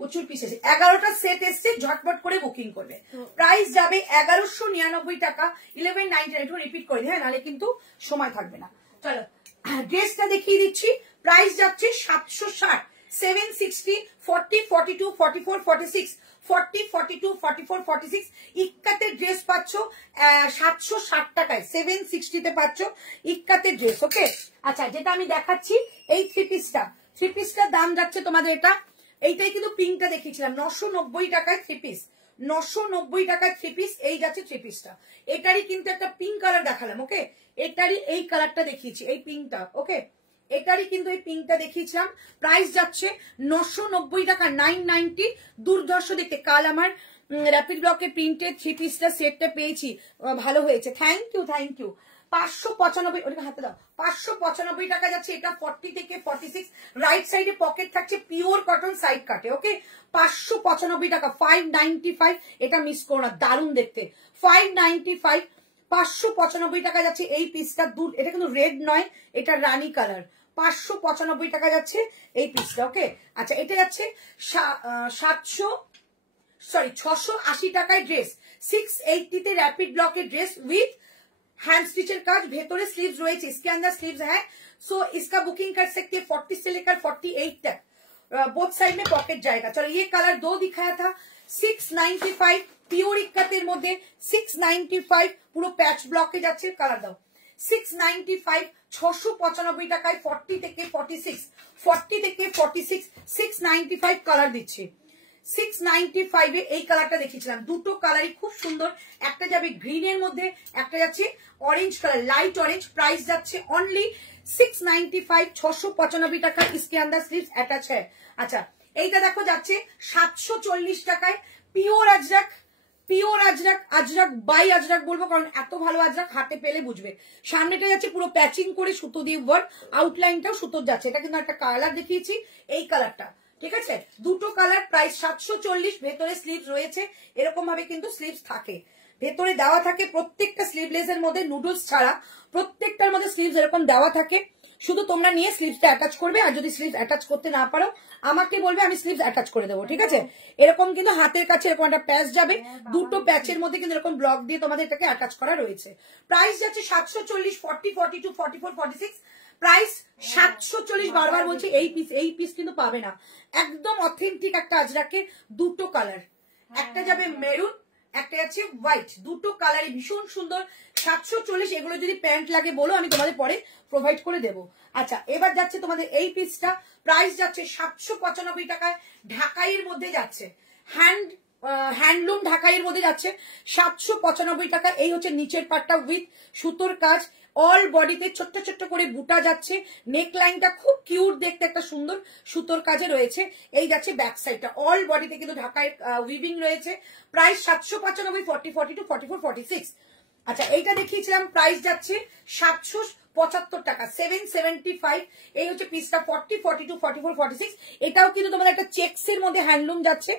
প্রচুর পিস এসে 11টা সেট এসছে, ঝটপট করে বুকিং করবে। প্রাইস যাবে 1199 টাকা। 1199 একটু রিপিট করে দিই, হ্যাঁ, নাহলে কিন্তু সময় থাকবে না। চলো ড্রেসটা দেখিয়ে দিচ্ছি। প্রাইস যাচ্ছে 760, 760, 40, 42, 44, 46, 40, 42, 44, 46 ইক্কাতের ড্রেস পাচ্ছ 760 টাকায়, 760 তে পাচ্ছ ইক্কাতের ড্রেস। ওকে, আচ্ছা যেটা আমি দেখাচ্ছি এই থ্রি পিসটার দাম যাচ্ছে তোমাদের, এইটাই কিন্তু পিঙ্কটা দেখিয়েছিলাম 990 টাকায় থ্রি পিস, 990 টাকায় থ্রি পিস। এই যাচ্ছে থ্রি পিসটা, এটারই কিন্তু একটা পিঙ্ক কালার দেখালাম। ওকে, এটারই এই কালারটা দেখিয়েছি, এই পিঙ্কটা। ওকে, এটারই কিন্তু এই পিঙ্কটা দেখিয়েছিলাম। প্রাইস যাচ্ছে 990 টাকা, 990। দুর্ধর্ষ দেখতে, কাল আমার র্যাপিড ব্লকের প্রিন্টেড থ্রি পিসটা সেটটা পেয়েছি, ভালো হয়েছে, থ্যাংক ইউ থ্যাংক ইউ। 595, ওটা হাতে দাও, 595 টাকা যাচ্ছে এটা, 40 থেকে 46। রাইট সাইডে পকেট থাকছে, পিওর কটন সাইড কাটে। ওকে, 595 টাকা, 595, এটা মিস করো না, দারুণ দেখতে, 595। 595 টাকা যাচ্ছে এই পিসটা, এটা কিন্তু রেড নয়, এটা রানী কালার। 595 টাকা যাচ্ছে এই পিসটা। ওকে, আচ্ছা এটা যাচ্ছে 680 টাকায় ড্রেস, 680 তে rapid block dress with hand stitcher काज, भेतरे स्लीव्स रही है, इसके अंदर स्लीव्स है। सो इसका बुकिंग कर सकते हैं 40 से लेकर 48 तक, बोथ साइड में पॉकेट जाएगा। चलो ये कलर 2 दिखाया था, 695 পিওর ইক্কাতের মধ্যে, 695 পুরো প্যাচ ব্লকে যাচ্ছে। কালার দাও, 695, 695 টাকায় 40 থেকে 46, 40 থেকে 46, 695 কালার দিচ্ছে। 695 এ এই কালারটা দেখিয়েছিলাম, দুটো কালারই খুব সুন্দর, একটা যাবে গ্রিনের মধ্যে, একটা যাচ্ছে orange colour, light orange. Price যাচ্ছে অনলি 695, 695 টাকা। इसके अंदर स्लीव्स अटैच है। আচ্ছা এইটা দেখো যাচ্ছে 740 টাকায়, pure ajrakh, pure ajrakh, ajrakh by ajrakh বলবো কারণ এত ভালো আজরাক হাতে পেলে বুঝবে। সামনেটা যাচ্ছে পুরো প্যাচিং করে সুতো দিয়ে ওয়ার্ক, আউটলাইনটাও সুতোর যাচ্ছে। এটা কিন্তু একটা কালার দেখিয়েছি, এই কালারটা, ঠিক আছে, দুটো কালার। প্রাইস 740, ভেতরে স্লিভস রয়েছে, এরকম ভাবে কিন্তু স্লিভস থাকে, ভেতরে দেওয়া থাকে প্রত্যেকটা স্লিভলেসের মধ্যে, নুডলস ছাড়া প্রত্যেকটার মধ্যে স্লিভস এরকম দেওয়া থাকে। শুধু তোমরা নিয়ে স্লিভসটা অ্যাটাচ করবে, আর যদি স্লিভস অ্যাটাচ করতে না পারো আমাকে বলবে, আমি স্লিভস অ্যাটাচ করে দেবো, ঠিক আছে। এরকম কিন্তু হাতের কাছে এরকম একটা প্যাচ যাবে, দুটো প্যাচের মধ্যে কিন্তু এরকম ব্লক দিয়ে তোমাদের এটাকে অ্যাটাচ করা রয়েছে। প্রাইস যাচ্ছে 740, 40, 42, 44, 46। প্রাইস 740, বারবার বলছি এই পিস কিন্তু পাবে না, একদম অথেন্টিক একটা আজরাকে, দুটো কালার, একটা যাবে মেরুন, একটা যাচ্ছে হোয়াইট, দুটো কালারই ভীষণ সুন্দর। 740, এগুলো যদি প্যান্ট লাগে বলো, আমি তোমাদের পরে প্রোভাইড করে দেবো। আচ্ছা এবার যাচ্ছে তোমাদের এই পিসটা, প্রাইস যাচ্ছে 795 টাকায়, ঢাকাইয়ের মধ্যে যাচ্ছে, হ্যান্ডলুম ঢাকাইয়ের মধ্যে যাচ্ছে 795 টাকা। এই হচ্ছে নিচের পার্টটা উইথ সুতোর কাজ, অল বডিতে ছোট্ট ছোট্ট করে বুটা যাচ্ছে, নেক লাইনটা খুব কিউট দেখতে, একটা সুন্দর সুতোর কাজে রয়েছে। এই যাচ্ছে ব্যাক সাইডটা, অল বডিতে কিন্তু ঢাকায় উইভিং রয়েছে। প্রাইস 795, 40, 42, 44, 46। আচ্ছা এইটা দেখিয়েছিলাম, প্রাইস যাচ্ছে 775 টাকা, 775। এই হচ্ছে পিসটা, 40, 42, 44, 46। এটাও কিন্তু তোমাদের একটা চেক্সের মধ্যে হ্যান্ডলুম যাচ্ছে,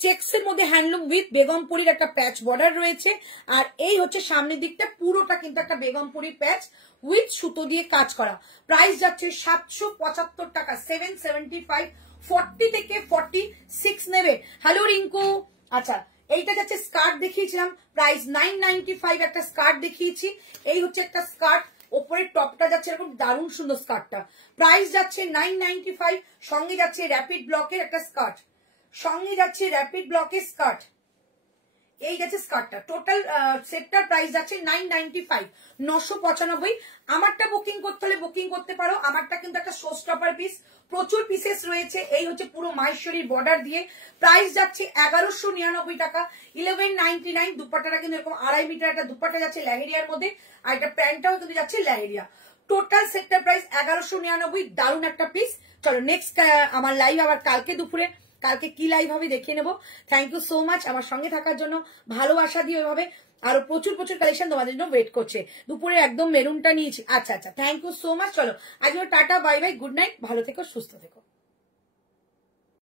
চেক্সের মধ্যে হ্যান্ডলুম উইথ বেগমপুরীর একটা প্যাচ বর্ডার রয়েছে। আর এই হচ্ছে সামনের দিকটা, পুরোটা কিন্তু একটা বেগমপুরী প্যাচ উইথ সুতো দিয়ে কাজ করা। প্রাইস যাচ্ছে 775 টাকা, 775। 40 থেকে 46 নেবে। হ্যালো রিঙ্কু। আচ্ছা এইটা যাচ্ছে স্কার্ট দেখিয়েছিলাম, প্রাইস 995, একটা স্কার্ট দেখিয়েছি। এই হচ্ছে একটা স্কার্ট, ওপরের টপটা যাচ্ছে এরকম দারুণ সুন্দর স্কার্টটা, প্রাইস যাচ্ছে 995। সঙ্গে যাচ্ছে র‍্যাপিড ব্লকের একটা স্কার্ট, সঙ্গে যাচ্ছে র‍্যাপিড ব্লকের স্কার্ট, এই যাচ্ছে স্কার্টটা। টোটাল সেটটার প্রাইস যাচ্ছে 995, 995। আমারটা বুকিং করতে হলে বুকিং করতে পারো, আমারটা কিন্তু একটা শো স্টপার পিস, প্রচুর পিসেস রয়েছে। এই হচ্ছে পুরো মাহেশ্বরীর বর্ডার দিয়ে, প্রাইস যাচ্ছে 1199 টাকা, 1199। দুপাট্টাটা কিন্তু এরকম 2.5 মিটার একটা দুপাট্টা যাচ্ছে লেহেরিয়ার মধ্যে, আর একটা প্যান্টটাও কিন্তু যাচ্ছে লেহেরিয়া। টোটাল সেটটার প্রাইস 1199, দারুণ একটা পিস। চলো নেক্সট আমার লাইভ আবার কালকে দুপুরে, কালকে কি লাইভ হবে দেখিয়ে নেবো। থ্যাংক ইউ সো মাচ আমার সঙ্গে থাকার জন্য, ভালোবাসা দিয়ে ওইভাবে আরো প্রচুর প্রচুর কালেকশন তোমাদের জন্য ওয়েট করছে। দুপুরে একদম মেরুনটা নিয়েছি। আচ্ছা আচ্ছা, থ্যাংক ইউ সো মাচ। চলো আজকে tata, bye bye, good night, ভালো থেকো, সুস্থ থেকো।